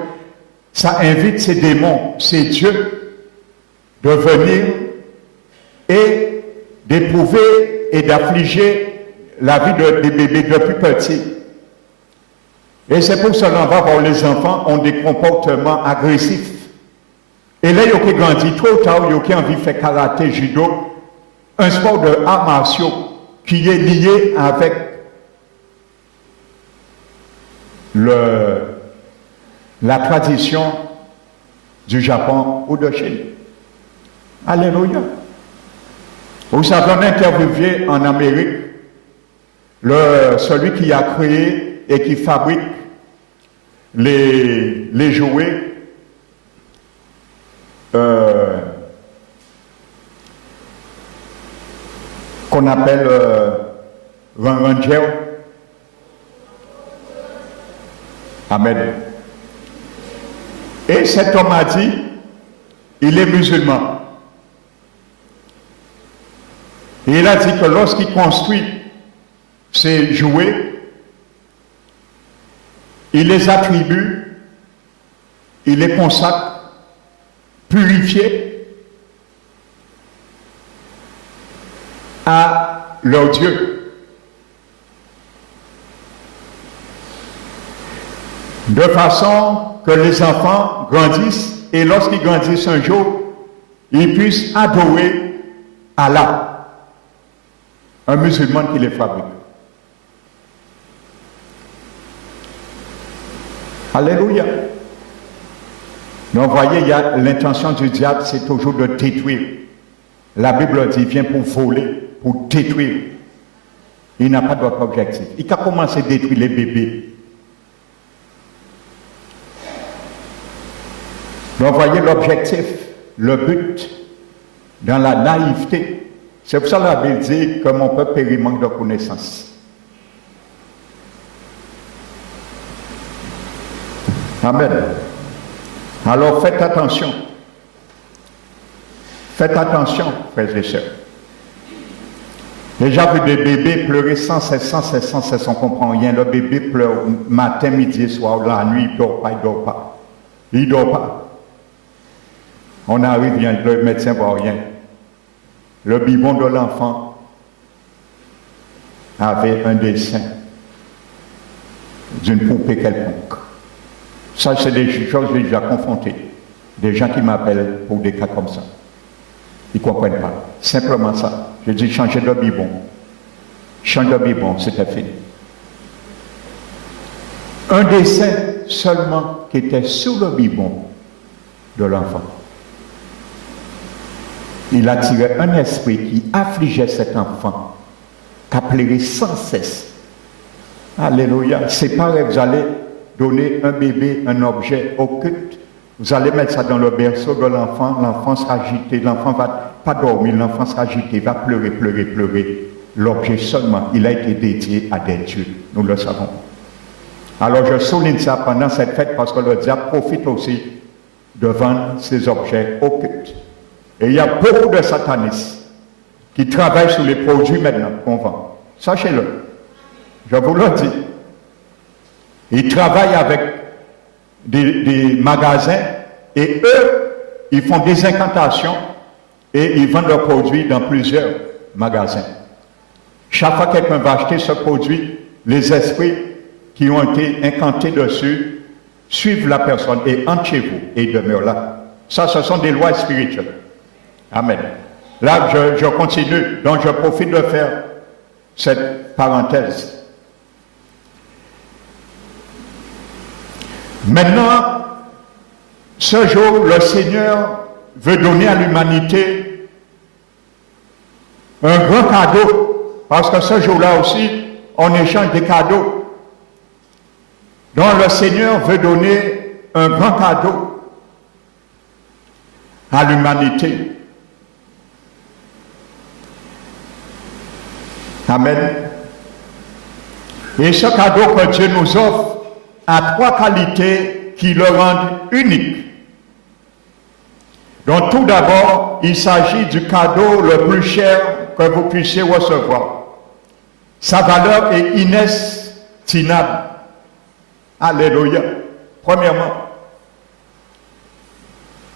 ça invite ces démons, ces dieux, de venir et d'éprouver et d'affliger la vie des bébés depuis petits. Et c'est pour cela qu'on va voir les enfants ont des comportements agressifs. Et là, ils ont grandi trop tard, ils ont envie de faire karaté, judo, un sport de arts martiaux qui est lié avec la tradition du Japon ou de Chine. Alléluia. Vous savez, on a interviewé en Amérique celui qui a créé et qui fabrique les jouets qu'on appelle Ranger. Amen. Et cet homme a dit, il est musulman. Et il a dit que lorsqu'il construit ces jouets, il les attribue, il les consacre, purifiés à leur Dieu. De façon que les enfants grandissent et lorsqu'ils grandissent un jour, ils puissent adorer Allah. Un musulman qui les fabrique. Alléluia. Donc, vous voyez, l'intention du diable, c'est toujours de détruire. La Bible dit, il vient pour voler, pour détruire. Il n'a pas d'autre objectif. Il a commencé à détruire les bébés. Donc, vous voyez l'objectif, le but, dans la naïveté. C'est pour ça que la Bible dit que mon peuple périt manque de connaissance. Amen. Alors faites attention. Faites attention, frères et sœurs. Déjà vu des bébés pleurer sans cesse, on ne comprend rien. Le bébé pleure matin, midi et soir, la nuit, il ne dort pas, il ne dort pas. Il ne dort pas. On arrive, le médecin ne voit rien. Le biberon de l'enfant avait un dessin d'une poupée quelconque. Ça, c'est des choses que j'ai déjà confrontées. Des gens qui m'appellent pour des cas comme ça. Ils ne comprennent pas. Simplement ça. Je dis changer de biberon. Change de biberon, c'était fini. Un dessin seulement qui était sous le biberon de l'enfant. Il attirait un esprit qui affligeait cet enfant, qui pleurait sans cesse. Alléluia. C'est pareil, vous allez donner un bébé, un objet occulte. Vous allez mettre ça dans le berceau de l'enfant sera agité, l'enfant ne va pas dormir, l'enfant sera agité, va pleurer. L'objet seulement, il a été dédié à des dieux, nous le savons. Alors je souligne ça pendant cette fête parce que le diable profite aussi de vendre ces objets occultes. Et il y a beaucoup de satanistes qui travaillent sur les produits maintenant qu'on vend. Sachez-le, je vous le dis. Ils travaillent avec des magasins et eux, ils font des incantations et ils vendent leurs produits dans plusieurs magasins. Chaque fois que quelqu'un va acheter ce produit, les esprits qui ont été incantés dessus suivent la personne et entrent chez vous et demeurent là. Ça, ce sont des lois spirituelles. Amen. Là, je continue, donc je profite de faire cette parenthèse. Maintenant, ce jour, le Seigneur veut donner à l'humanité un grand cadeau, parce que ce jour-là aussi, on échange des cadeaux. Donc le Seigneur veut donner un grand cadeau à l'humanité. Amen. Et ce cadeau que Dieu nous offre a trois qualités qui le rendent unique. Donc tout d'abord, il s'agit du cadeau le plus cher que vous puissiez recevoir. Sa valeur est inestimable. Alléluia. Premièrement,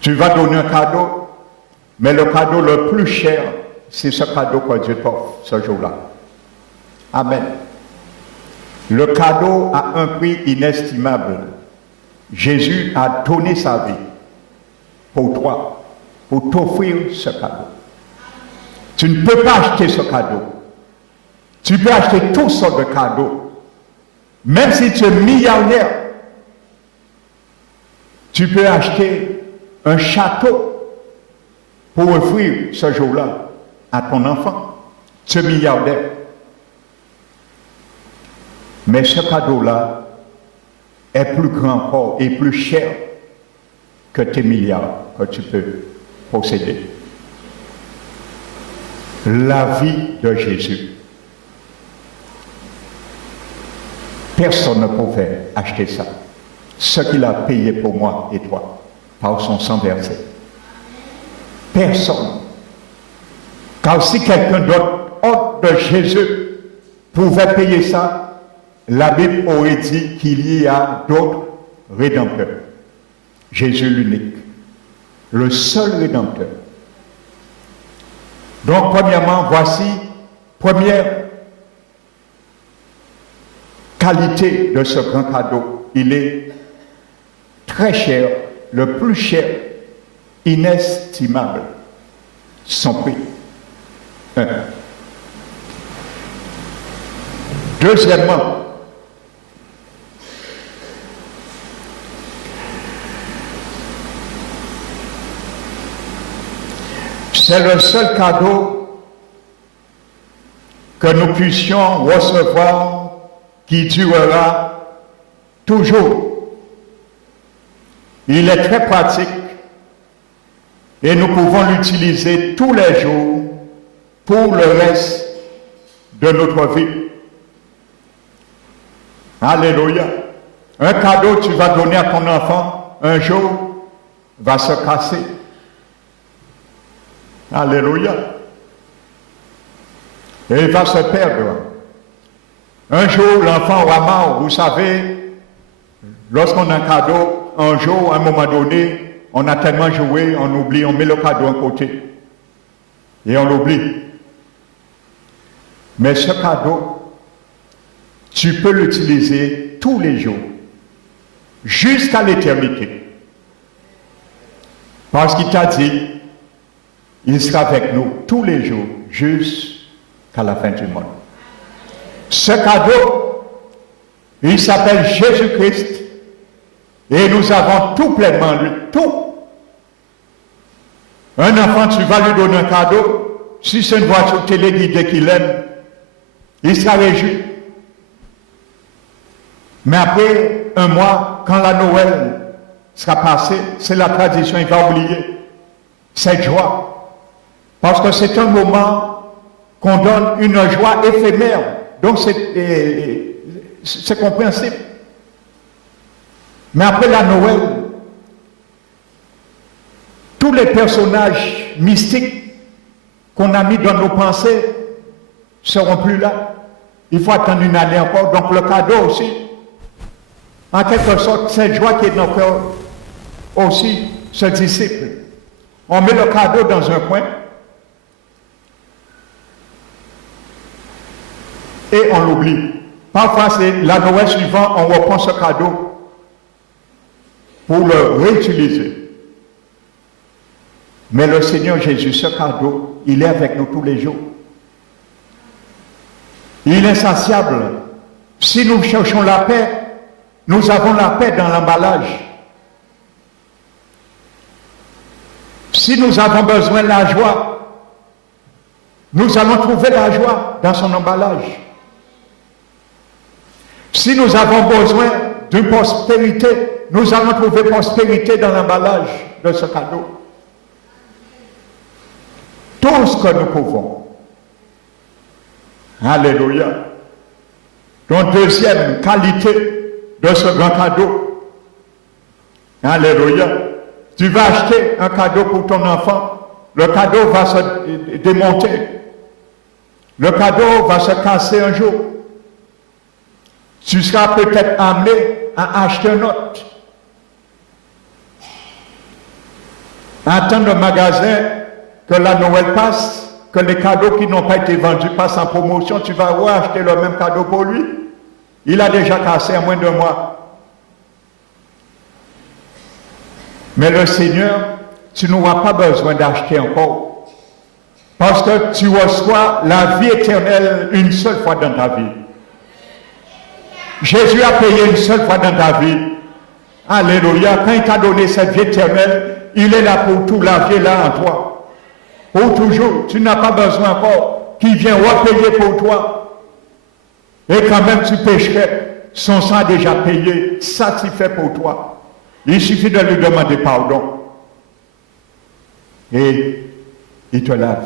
tu vas donner un cadeau, mais le cadeau le plus cher, c'est ce cadeau que Dieu t'offre ce jour-là. Amen. Le cadeau a un prix inestimable. Jésus a donné sa vie pour toi, pour t'offrir ce cadeau. Tu ne peux pas acheter ce cadeau. Tu peux acheter toutes sortes de cadeaux. Même si tu es millionnaire, tu peux acheter un château pour offrir ce jour-là à ton enfant. Tu es milliardaire. Mais ce cadeau-là est plus grand encore et plus cher que tes milliards que tu peux posséder. La vie de Jésus. Personne ne pouvait acheter ça. Ce qu'il a payé pour moi et toi, par son sang versé. Personne. Car si quelqu'un d'autre, autre de Jésus, pouvait payer ça, la Bible aurait dit qu'il y a d'autres rédempteurs. Jésus l'unique. Le seul rédempteur. Donc, premièrement, voici, première qualité de ce grand cadeau. Il est très cher, le plus cher, inestimable. Son prix. Un. Deuxièmement, c'est le seul cadeau que nous puissions recevoir qui durera toujours. Il est très pratique et nous pouvons l'utiliser tous les jours pour le reste de notre vie. Alléluia. Un cadeau que tu vas donner à ton enfant, un jour, va se casser. Alléluia. Et il va se perdre. Un jour, l'enfant aura marre. Vous savez, lorsqu'on a un cadeau, un jour, à un moment donné, on a tellement joué, on oublie, on met le cadeau à côté. Et on l'oublie. Mais ce cadeau, tu peux l'utiliser tous les jours, jusqu'à l'éternité. Parce qu'il t'a dit, il sera avec nous tous les jours, jusqu'à la fin du monde. Ce cadeau, il s'appelle Jésus-Christ, et nous avons tout pleinement lui, tout. Un enfant, tu vas lui donner un cadeau, si c'est une voiture téléguidée qu'il aime, il sera réjoui. Mais après un mois, quand la Noël sera passée, c'est la tradition, il va oublier cette joie. Parce que c'est un moment qu'on donne une joie éphémère. Donc c'est compréhensible. Mais après la Noël, tous les personnages mystiques qu'on a mis dans nos pensées seront plus là. Il faut attendre une année encore. Donc le cadeau aussi, en quelque sorte, cette joie qui est dans nos cœurs aussi se dissipe. On met le cadeau dans un coin et on l'oublie. Parfois, c'est la Noël suivante, on reprend ce cadeau pour le réutiliser. Mais le Seigneur Jésus, ce cadeau, il est avec nous tous les jours. Il est insatiable. Si nous cherchons la paix, nous avons la paix dans l'emballage. Si nous avons besoin de la joie, nous allons trouver la joie dans son emballage. Si nous avons besoin d'une prospérité, nous allons trouver prospérité dans l'emballage de ce cadeau. Tout ce que nous pouvons. Alléluia. Donc, deuxième qualité de ce grand cadeau. Alléluia. Tu vas acheter un cadeau pour ton enfant. Le cadeau va se démonter. Le cadeau va se casser un jour. Tu seras peut-être amené à acheter un autre. Attendre le magasin que la Noël passe, que les cadeaux qui n'ont pas été vendus passent en promotion, tu vas acheter le même cadeau pour lui. Il a déjà cassé en moins de mois. Mais le Seigneur, tu n'auras pas besoin d'acheter encore. Parce que tu reçois la vie éternelle une seule fois dans ta vie. Jésus a payé une seule fois dans ta vie. Alléluia. Quand il t'a donné cette vie éternelle, il est là pour tout. La vie est là en toi. Pour toujours. Tu n'as pas besoin encore qu'il vienne repayer pour toi. Et quand même tu pécherais, son sang a déjà payé, satisfait pour toi. Il suffit de lui demander pardon. Et il te lave.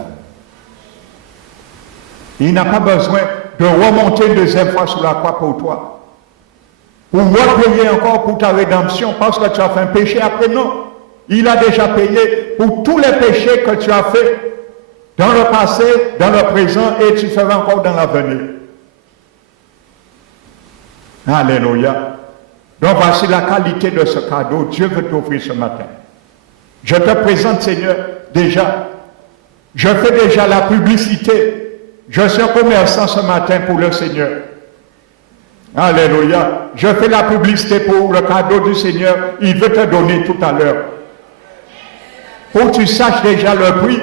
Il n'a pas besoin de remonter une deuxième fois sur la croix pour toi. Pour repayer encore pour ta rédemption, parce que tu as fait un péché après, non. Il a déjà payé pour tous les péchés que tu as fait dans le passé, dans le présent, et tu feras encore dans l'avenir. Alléluia. Donc voici la qualité de ce cadeau. Dieu veut t'offrir ce matin. Je te présente, Seigneur, déjà. Je fais déjà la publicité. Je suis un commerçant ce matin pour le Seigneur. Alléluia. Je fais la publicité pour le cadeau du Seigneur. Il veut te donner tout à l'heure. Pour que tu saches déjà le prix.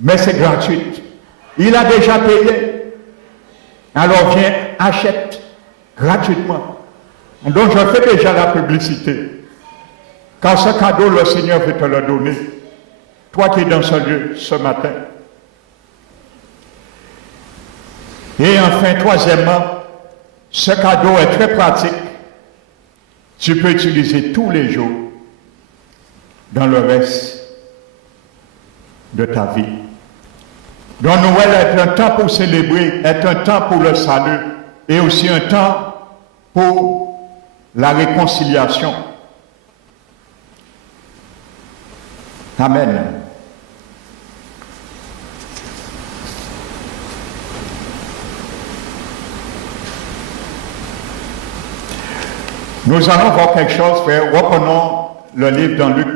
Mais c'est gratuit. Il a déjà payé. Alors viens, achète gratuitement. Donc je fais déjà la publicité. Car ce cadeau, le Seigneur veut te le donner. Toi qui es dans ce lieu ce matin. Et enfin, troisièmement, ce cadeau est très pratique. Tu peux utiliser tous les jours dans le reste de ta vie. Donc Noël est un temps pour célébrer, est un temps pour le salut et aussi un temps pour la réconciliation. Amen. Nous allons voir quelque chose, frère. Reprenons le livre dans Luc.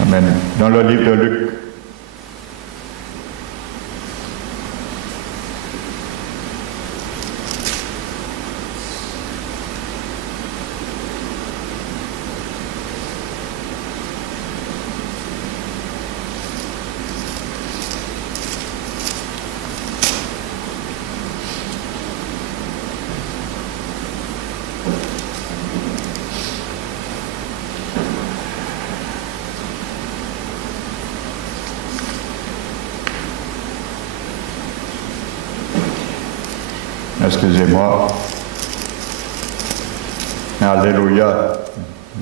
Amen. Dans le livre de Luc. Excusez-moi. Alléluia.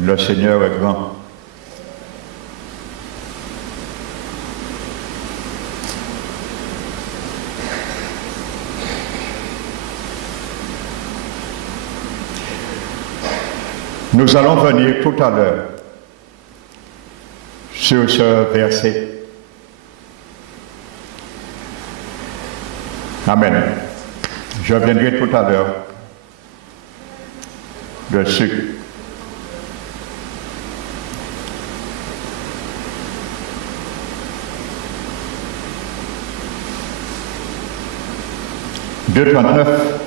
Le Seigneur est grand. Nous allons venir tout à l'heure sur ce verset. Amen. Je viendrai tout à l'heure dessus. Deux 39.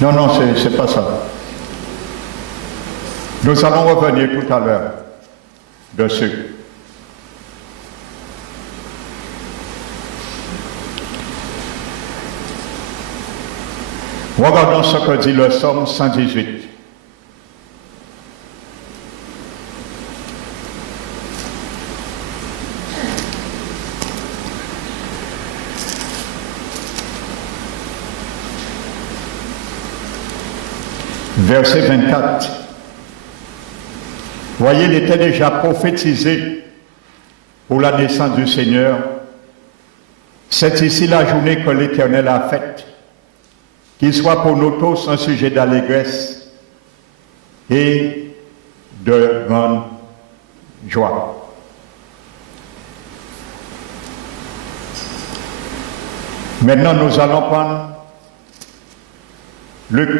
Non, c'est pas ça. Nous allons revenir tout à l'heure dessus. Regardons ce que dit le Psaume 118. Verset 24. Voyez, il était déjà prophétisé pour la naissance du Seigneur. C'est ici la journée que l'Éternel a faite. Qu'il soit pour nous tous un sujet d'allégresse et de grande joie. Maintenant, nous allons prendre Luc,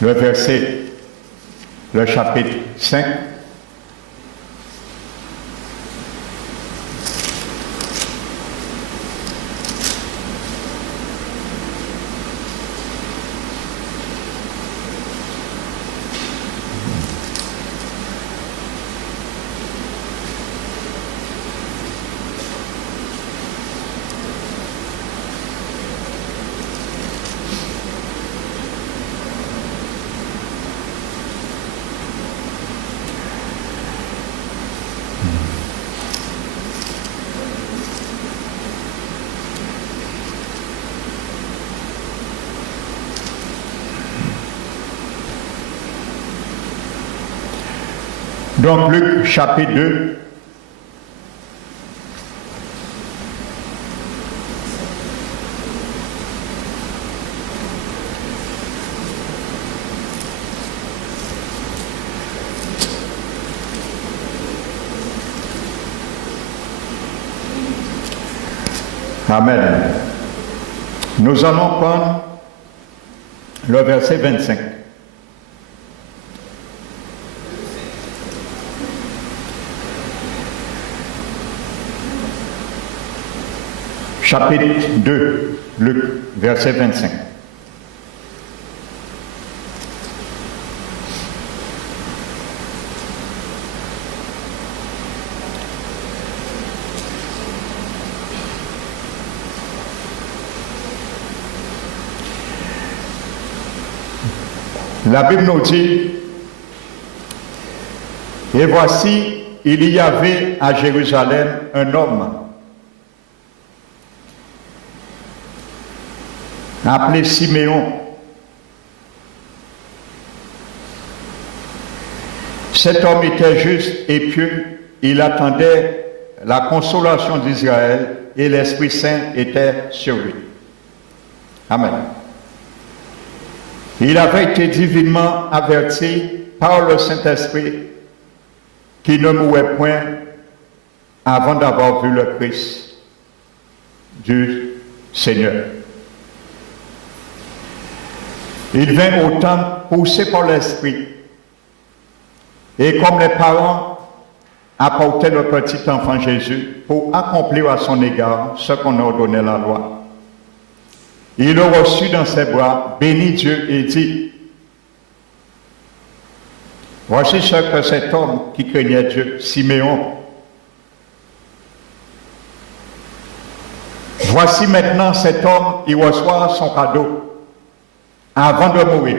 le verset, le chapitre 5. Donc Luc chapitre 2. Amen. Nous allons prendre le verset 25. Chapitre 2, Luc, verset 25. La Bible nous dit, Et voici, il y avait à Jérusalem un homme appelé Siméon. Cet homme était juste et pieux, il attendait la consolation d'Israël et l'Esprit Saint était sur lui. Amen. Il avait été divinement averti par le Saint-Esprit qu'il ne mourrait point avant d'avoir vu le Christ du Seigneur. Il vint au temple poussé par l'Esprit. Et comme les parents apportaient le petit enfant Jésus pour accomplir à son égard ce qu'on ordonnait la loi, il le reçut dans ses bras, bénit Dieu et dit, voici ce que cet homme qui craignait Dieu, Siméon, voici maintenant cet homme, il reçoit son cadeau avant de mourir.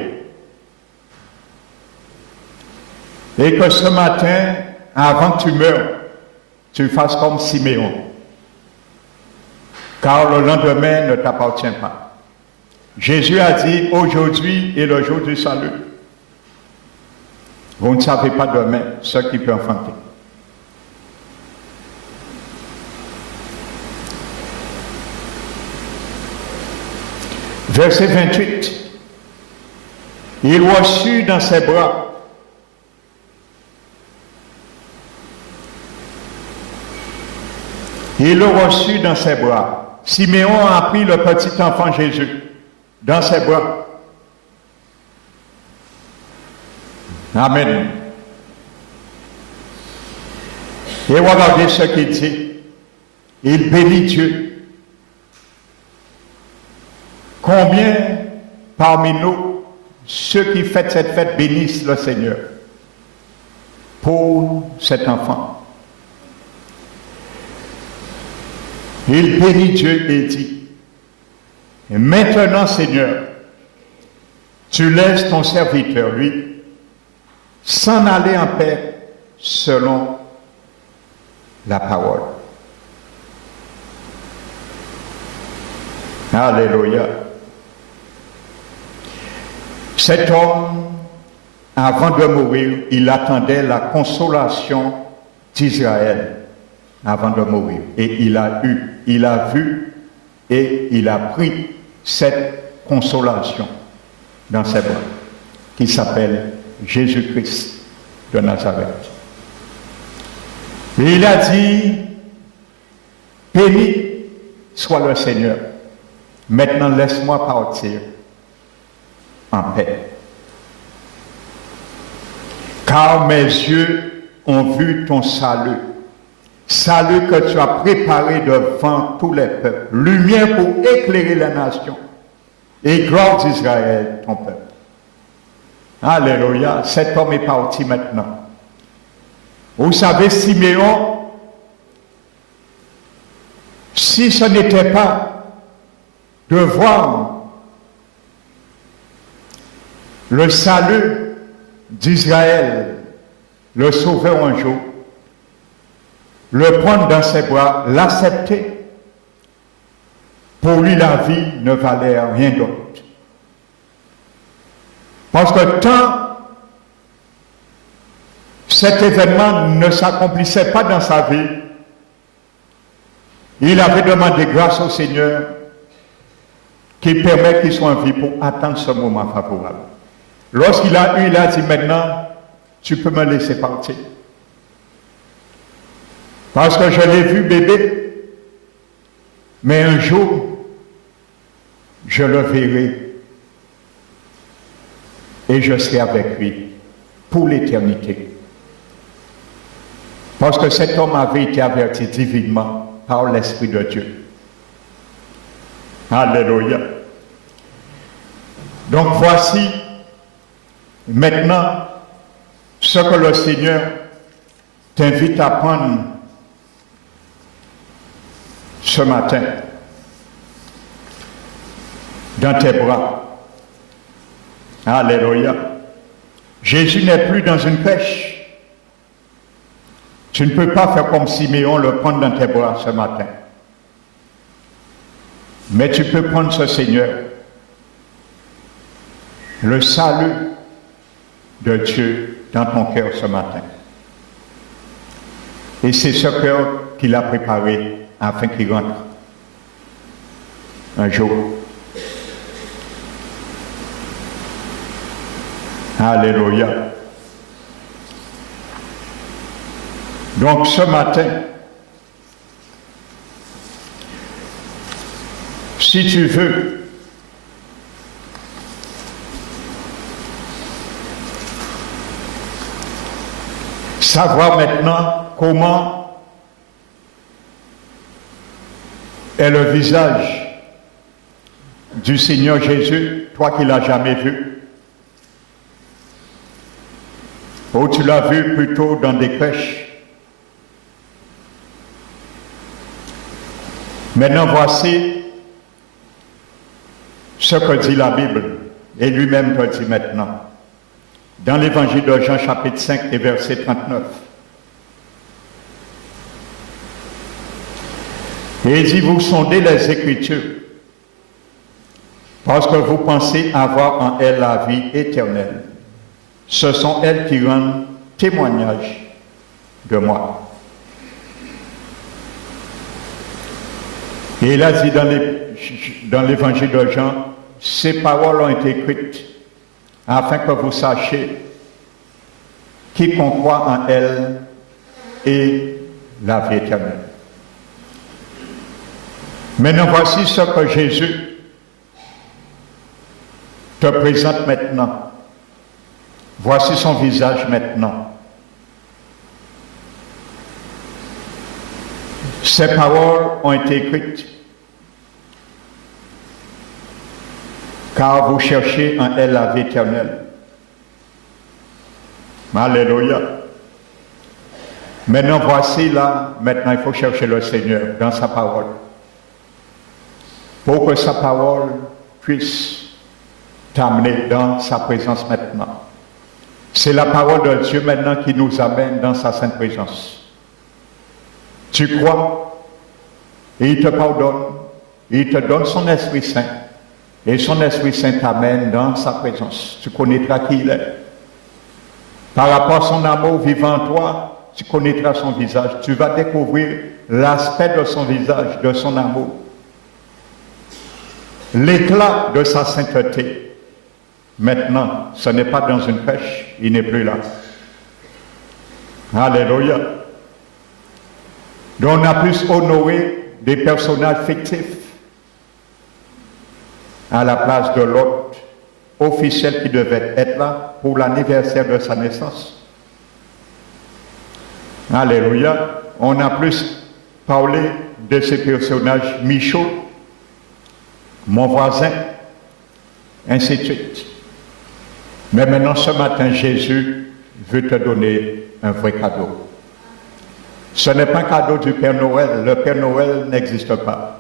Et que ce matin, avant que tu meurs, tu fasses comme Siméon. Car le lendemain ne t'appartient pas. Jésus a dit, aujourd'hui est le jour du salut. Vous ne savez pas demain ce qui peut enfanter. Verset 28. Il reçut dans ses bras Il le reçut dans ses bras. Siméon a pris le petit enfant Jésus dans ses bras. Amen. Et regardez ce qu'il dit. Il bénit Dieu. Combien parmi nous, ceux qui fêtent cette fête bénissent le Seigneur pour cet enfant? Il bénit Dieu et dit, et maintenant Seigneur, tu laisses ton serviteur, lui, s'en aller en paix selon la parole. Alléluia. Cet homme, avant de mourir, il attendait la consolation d'Israël. Avant de mourir. Et il a vu et il a pris cette consolation dans ses bras, qui s'appelle Jésus-Christ de Nazareth. Et il a dit, béni soit le Seigneur, maintenant laisse-moi partir en paix. Car mes yeux ont vu ton salut. Salut que tu as préparé devant tous les peuples, lumière pour éclairer les nations, et gloire d'Israël, ton peuple. Alléluia, cet homme est parti maintenant. Vous savez, Siméon, si ce n'était pas de voir le salut d'Israël, le sauveur un jour, le prendre dans ses bras, l'accepter. Pour lui, la vie ne valait rien d'autre. Parce que tant cet événement ne s'accomplissait pas dans sa vie, il avait demandé grâce au Seigneur qui permet qu'il soit en vie pour attendre ce moment favorable. Lorsqu'il a eu, il a dit maintenant, tu peux me laisser partir. Parce que je l'ai vu bébé, mais un jour, je le verrai et je serai avec lui pour l'éternité. Parce que cet homme avait été averti divinement par l'Esprit de Dieu. Alléluia. Donc voici maintenant ce que le Seigneur t'invite à prendre ce matin dans tes bras. Alléluia. Jésus n'est plus dans une crèche. Tu ne peux pas faire comme Siméon, le prendre dans tes bras ce matin. Mais tu peux prendre ce Seigneur, le salut de Dieu dans ton cœur ce matin. Et c'est ce cœur qu'il a préparé afin qu'il rentre un jour. Alléluia. Donc ce matin, si tu veux savoir maintenant comment est le visage du Seigneur Jésus, toi qui ne l'as jamais vu, ou tu l'as vu plutôt dans des crèches. Maintenant, voici ce que dit la Bible, et lui-même te dit maintenant, dans l'évangile de Jean, chapitre 5, et verset 39. Et il dit, vous sondez les Écritures, parce que vous pensez avoir en elles la vie éternelle. Ce sont elles qui rendent témoignage de moi. Et il a dit dans l'évangile de Jean, ces paroles ont été écrites afin que vous sachiez quiconque croit en elles est la vie éternelle. Maintenant, voici ce que Jésus te présente maintenant. Voici son visage maintenant. Ces paroles ont été écrites car vous cherchez en elle la vie éternelle. Alléluia. Maintenant, voici là, maintenant il faut chercher le Seigneur dans sa parole. Pour que sa parole puisse t'amener dans sa présence maintenant. C'est la parole de Dieu maintenant qui nous amène dans sa sainte présence. Tu crois, et il te pardonne, il te donne son Esprit Saint, et son Esprit Saint t'amène dans sa présence. Tu connaîtras qui il est. Par rapport à son amour vivant en toi, tu connaîtras son visage. Tu vas découvrir l'aspect de son visage, de son amour. L'éclat de sa sainteté. Maintenant, ce n'est pas dans une crèche, il n'est plus là. Alléluia. Donc on a pu honorer des personnages fictifs à la place de l'autre officiel qui devait être là pour l'anniversaire de sa naissance. Alléluia. On a plus parlé de ces personnages Michaud, mon voisin, ainsi de suite. Mais maintenant, ce matin, Jésus veut te donner un vrai cadeau. Ce n'est pas un cadeau du Père Noël. Le Père Noël n'existe pas.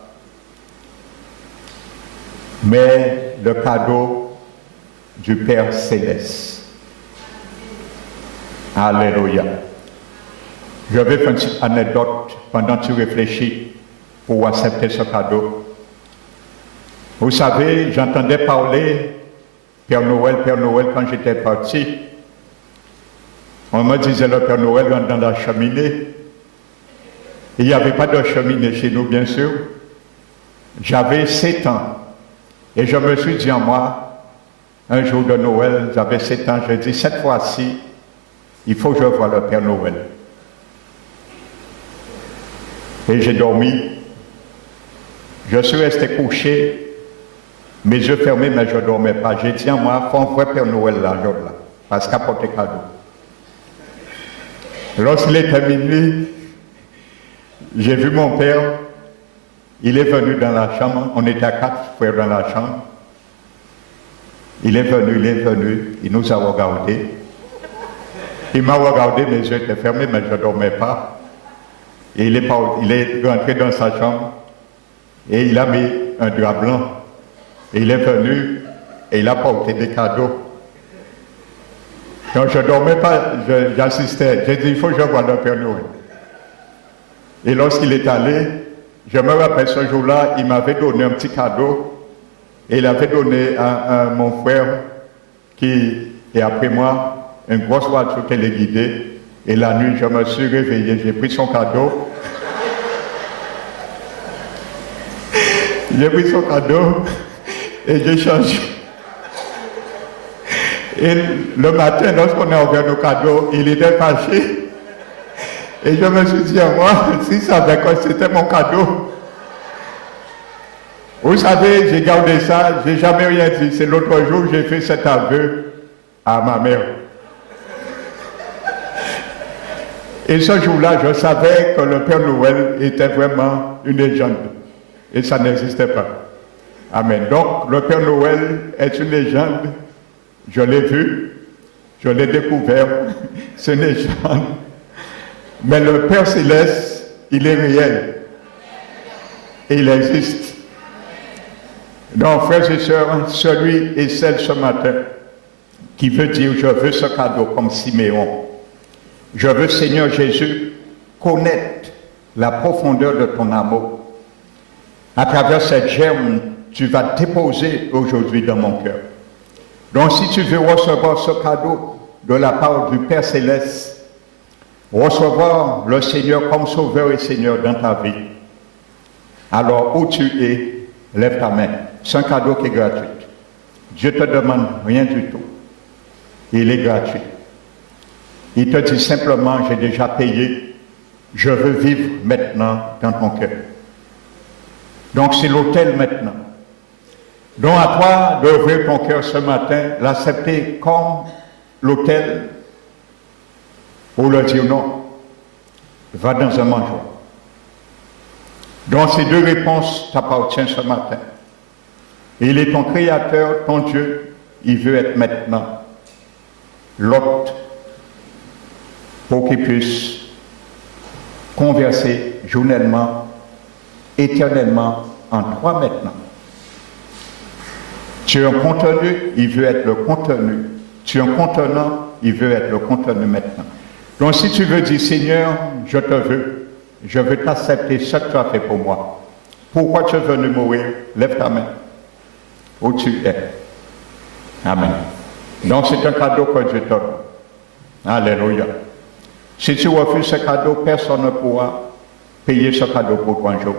Mais le cadeau du Père Céleste. Alléluia. Je vais faire une petite anecdote pendant que tu réfléchis pour accepter ce cadeau. Vous savez, j'entendais parler Père Noël, quand j'étais parti. On me disait le Père Noël rentre dans la cheminée. Il n'y avait pas de cheminée chez nous, bien sûr. J'avais 7 ans. Et je me suis dit en moi, un jour de Noël, j'avais 7 ans, je dis, cette fois-ci, il faut que je voie le Père Noël. Et j'ai dormi. Je suis resté couché, mes yeux fermés, mais je ne dormais pas. J'ai dit en moi, il faut un vrai Père Noël là, parce qu'il a porté cadeau. Lorsqu'il est minuit, j'ai vu mon père, il est venu dans la chambre, on était à 4 frères dans la chambre. Il est venu, il nous a regardés. Il m'a regardé, mes yeux étaient fermés, mais je ne dormais pas. Et il est rentré dans sa chambre et il a mis un drap blanc. Et il est venu et il a porté des cadeaux. Donc je ne dormais pas, j'assistais. J'ai dit, il faut que je voie le Père Noël. Et lorsqu'il est allé, je me rappelle ce jour-là, il m'avait donné un petit cadeau. Et il avait donné à mon frère qui est après moi une grosse voiture téléguidée. Et la nuit, je me suis réveillé, j'ai pris son cadeau. J'ai pris son cadeau et j'ai changé. Et le matin, lorsqu'on a ouvert nos cadeaux, il était fâché. Et je me suis dit à moi, si ça savait que c'était mon cadeau. Vous savez, j'ai gardé ça, j'ai jamais rien dit. C'est l'autre jour que j'ai fait cet aveu à ma mère. Et ce jour-là, je savais que le Père Noël était vraiment une légende. Et ça n'existait pas. Amen. Donc, le Père Noël est une légende. Je l'ai vu, je l'ai découvert. C'est une légende. Mais le Père Céleste, il est réel. Et il existe. Donc, frères et sœurs, celui et celle ce matin qui veut dire je veux ce cadeau comme Siméon. Je veux, Seigneur Jésus, connaître la profondeur de ton amour. À travers cette germe, tu vas déposer aujourd'hui dans mon cœur. Donc, si tu veux recevoir ce cadeau de la part du Père Céleste, recevoir le Seigneur comme Sauveur et Seigneur dans ta vie, alors où tu es, lève ta main. C'est un cadeau qui est gratuit. Dieu ne te demande rien du tout. Il est gratuit. Il te dit simplement, j'ai déjà payé, je veux vivre maintenant dans ton cœur. Donc c'est l'autel maintenant. Donc à toi d'ouvrir ton cœur ce matin, l'accepter comme l'autel, ou le dire non, va dans un mangeoire. Donc ces deux réponses t'appartiennent ce matin. Il est ton Créateur, ton Dieu, il veut être maintenant l'hôte pour qu'il puisse converser journellement, éternellement en toi maintenant. Tu es un contenu, il veut être le contenu. Tu es un contenant, il veut être le contenu maintenant. Donc si tu veux dire, Seigneur, je te veux, je veux t'accepter ce que tu as fait pour moi. Pourquoi tu es venu mourir? Lève ta main. Où tu es. Amen. Donc c'est un cadeau que Dieu te donne. Alléluia. Si tu refuses ce cadeau, personne ne pourra payer ce cadeau pour toi un jour.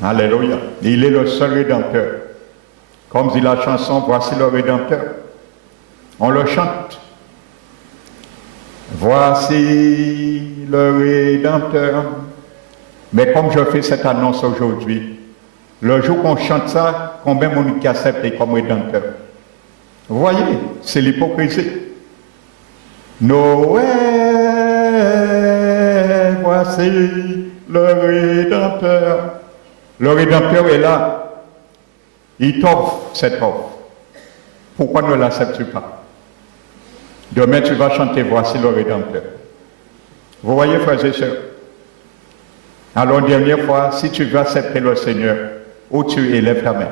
Alléluia. Il est le seul Rédempteur. Comme dit la chanson, voici le Rédempteur. On le chante. Voici le Rédempteur. Mais comme je fais cette annonce aujourd'hui, le jour qu'on chante ça, combien de monde qui accepte comme Rédempteur? Vous voyez, c'est l'hypocrisie. Noël, voici le Rédempteur. Le Rédempteur est là. Il t'offre cette offre. Pourquoi ne l'acceptes-tu pas? Demain, tu vas chanter voici le Rédempteur. Vous voyez, frères et sœurs? Alors, une dernière fois, si tu veux accepter le Seigneur, où tu élèves ta main.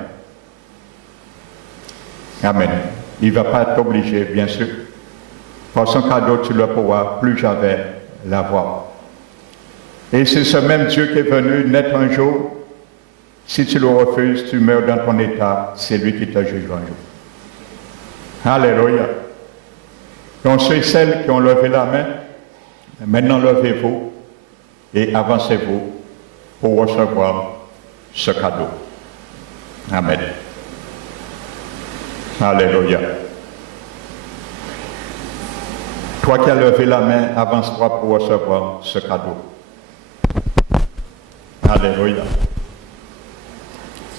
Amen. Il ne va pas t'obliger, bien sûr. Par son cadeau, tu ne pourras plus jamais l'avoir. Et c'est ce même Dieu qui est venu naître un jour. Si tu le refuses, tu meurs dans ton état. C'est lui qui te jugera un jour. Alléluia. Donc ceux et celles qui ont levé la main, maintenant levez-vous et avancez-vous pour recevoir ce cadeau. Amen. Alléluia. Toi qui as levé la main, avance-toi pour recevoir ce cadeau. Alléluia.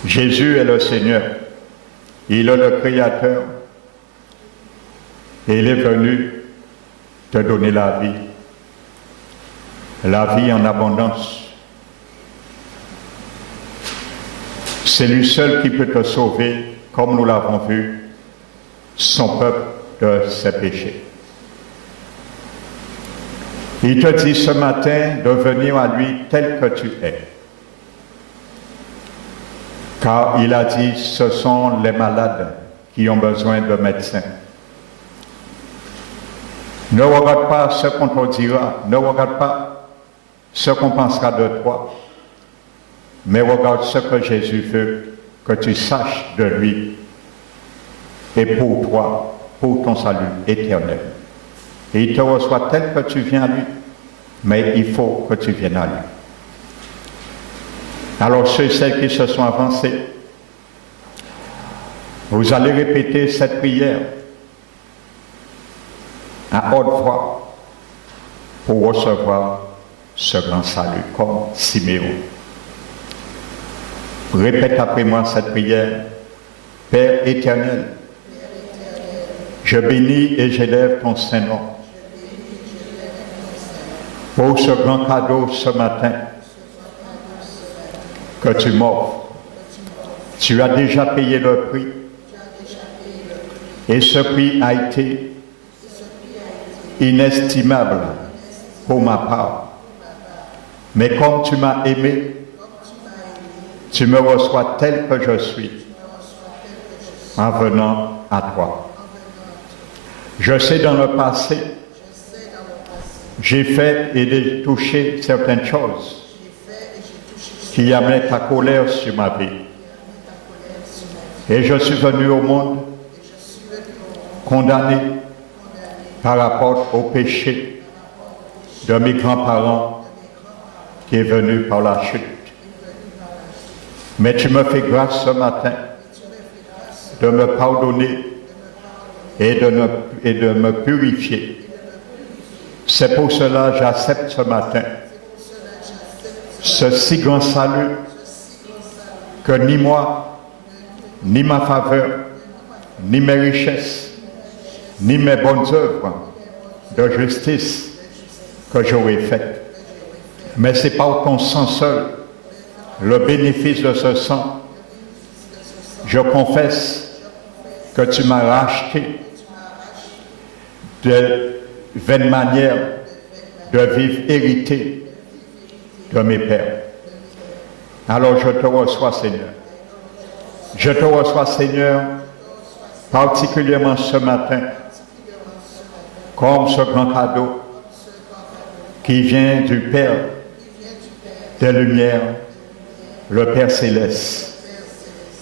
Jésus est le Seigneur. Il est le Créateur. Et il est venu te donner la vie en abondance. C'est lui seul qui peut te sauver, comme nous l'avons vu, son peuple de ses péchés. Il te dit ce matin de venir à lui tel que tu es. Car il a dit, ce sont les malades qui ont besoin de médecins. Ne regarde pas ce qu'on te dira, ne regarde pas ce qu'on pensera de toi, mais regarde ce que Jésus veut que tu saches de lui et pour toi, pour ton salut éternel. Et il te reçoit tel que tu viens à lui, mais il faut que tu viennes à lui. Alors ceux et celles qui se sont avancés, vous allez répéter cette prière à haute voix pour recevoir ce grand salut comme Siméon. Répète après moi cette prière. Père éternel, je bénis et j'élève ton Saint-Nom pour ce grand cadeau ce matin que tu m'offres. Tu as déjà payé le prix et ce prix a été inestimable pour ma part. Mais comme tu m'as aimé, tu me reçois tel que je suis en venant à toi. Je sais dans le passé, j'ai fait et j'ai touché certaines choses qui amenaient ta colère sur ma vie. Et je suis venu au monde condamné par rapport au péché de mes grands-parents qui est venu par la chute. Mais tu me fais grâce ce matin de me pardonner et de me purifier. C'est pour cela que j'accepte ce matin ce si grand salut que ni moi, ni ma faveur, ni mes richesses, ni mes bonnes œuvres de justice que j'aurais faites. Mais c'est par ton sang seul, le bénéfice de ce sang. Je confesse que tu m'as racheté de vaines manières de vivre hérité de mes pères. Alors je te reçois, Seigneur. Je te reçois, Seigneur, particulièrement ce matin, comme ce grand cadeau qui vient du Père des Lumières, le Père Céleste,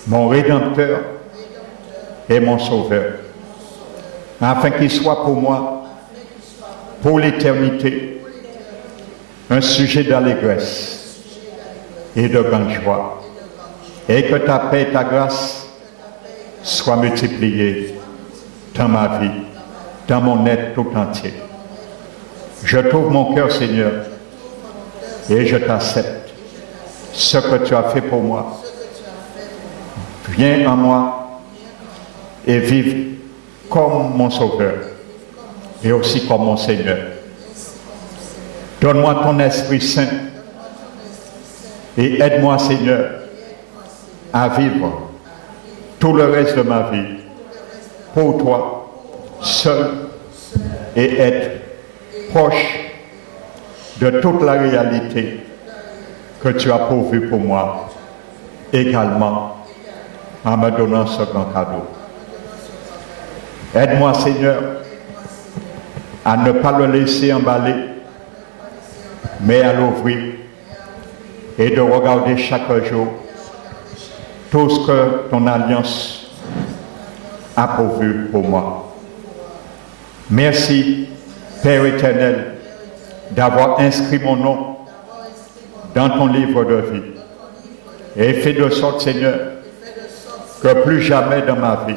mon Rédempteur et mon Sauveur, afin qu'il soit pour moi, pour l'éternité, un sujet d'allégresse et de grande joie, et que ta paix et ta grâce soient multipliées dans ma vie, dans mon être tout entier. Je t'ouvre mon cœur, Seigneur, et je t'accepte ce que tu as fait pour moi. Viens en moi et vive comme mon Sauveur et aussi comme mon Seigneur. Donne-moi ton Esprit Saint et aide-moi, Seigneur, à vivre tout le reste de ma vie pour toi, seul, et être proche de toute la réalité que tu as pourvue pour moi, également en me donnant ce grand cadeau. Aide-moi, Seigneur, à ne pas le laisser emballer, mais à l'ouvrir et de regarder chaque jour tout ce que ton alliance a pourvu pour moi. Merci, Père éternel, d'avoir inscrit mon nom dans ton livre de vie et fait de sorte, Seigneur, que plus jamais dans ma vie,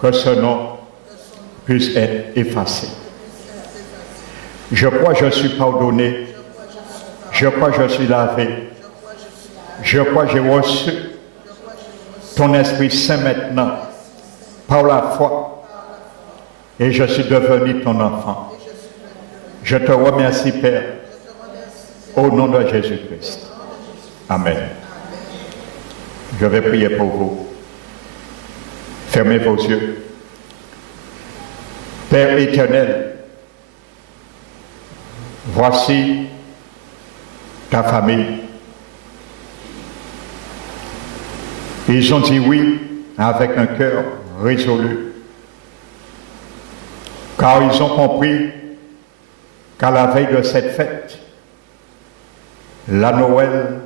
que ce nom puisse être effacé. Je crois que je suis pardonné, je crois que je suis lavé, je crois que j'ai reçu ton Esprit Saint maintenant par la foi et je suis devenu ton enfant. Je te remercie, Père, au nom de Jésus-Christ. Amen. Je vais prier pour vous. Fermez vos yeux. Père éternel, voici ta famille. Ils ont dit oui avec un cœur résolu, car ils ont compris qu'à la veille de cette fête, la Noël,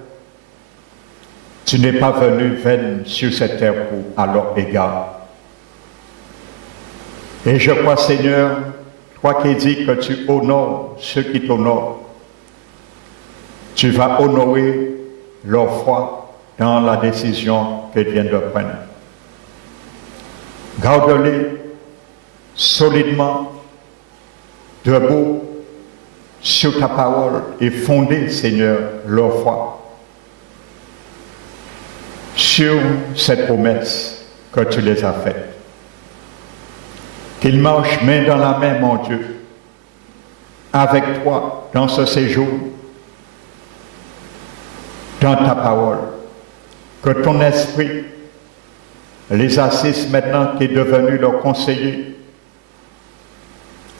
tu n'es pas venu vaine sur cette terre pour à leur égard. Et je crois, Seigneur, toi qui dis que tu honores ceux qui t'honorent, tu vas honorer leur foi dans la décision qu'ils viennent de prendre. Garde-les solidement, debout sur ta parole et fonder, Seigneur, leur foi sur cette promesse que tu les as faite. Qu'ils marchent main dans la main, mon Dieu, avec toi dans ce séjour, dans ta parole. Que ton esprit les assiste maintenant qui est devenu leur conseiller,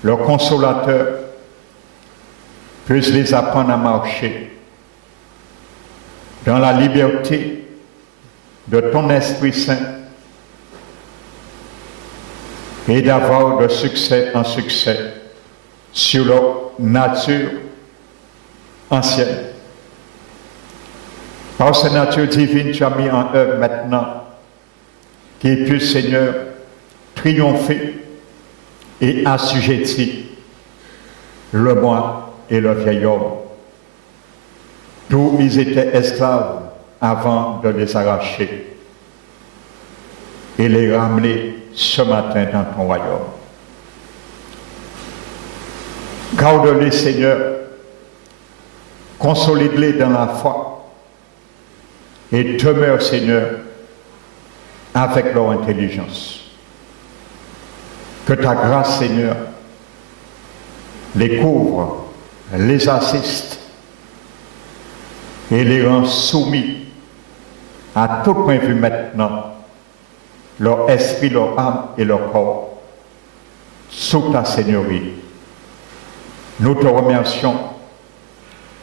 leur consolateur, puisse les apprendre à marcher dans la liberté de ton Esprit Saint et d'avoir de succès en succès sur leur nature ancienne. Par cette nature divine, tu as mis en œuvre maintenant qu'ils puissent, Seigneur, triompher et assujettir le moine et le vieil homme, d'où ils étaient esclaves avant de les arracher et les ramener ce matin dans ton royaume. Garde-les, Seigneur, consolide-les dans la foi et demeure, Seigneur, avec leur intelligence. Que ta grâce, Seigneur, les couvre, les assiste et les rend soumis à tout point de vue maintenant, leur esprit, leur âme et leur corps, sous ta Seigneurie. Nous te remercions.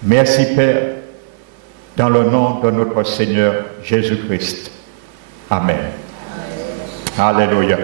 Merci, Père, dans le nom de notre Seigneur Jésus-Christ. Amen. Alléluia.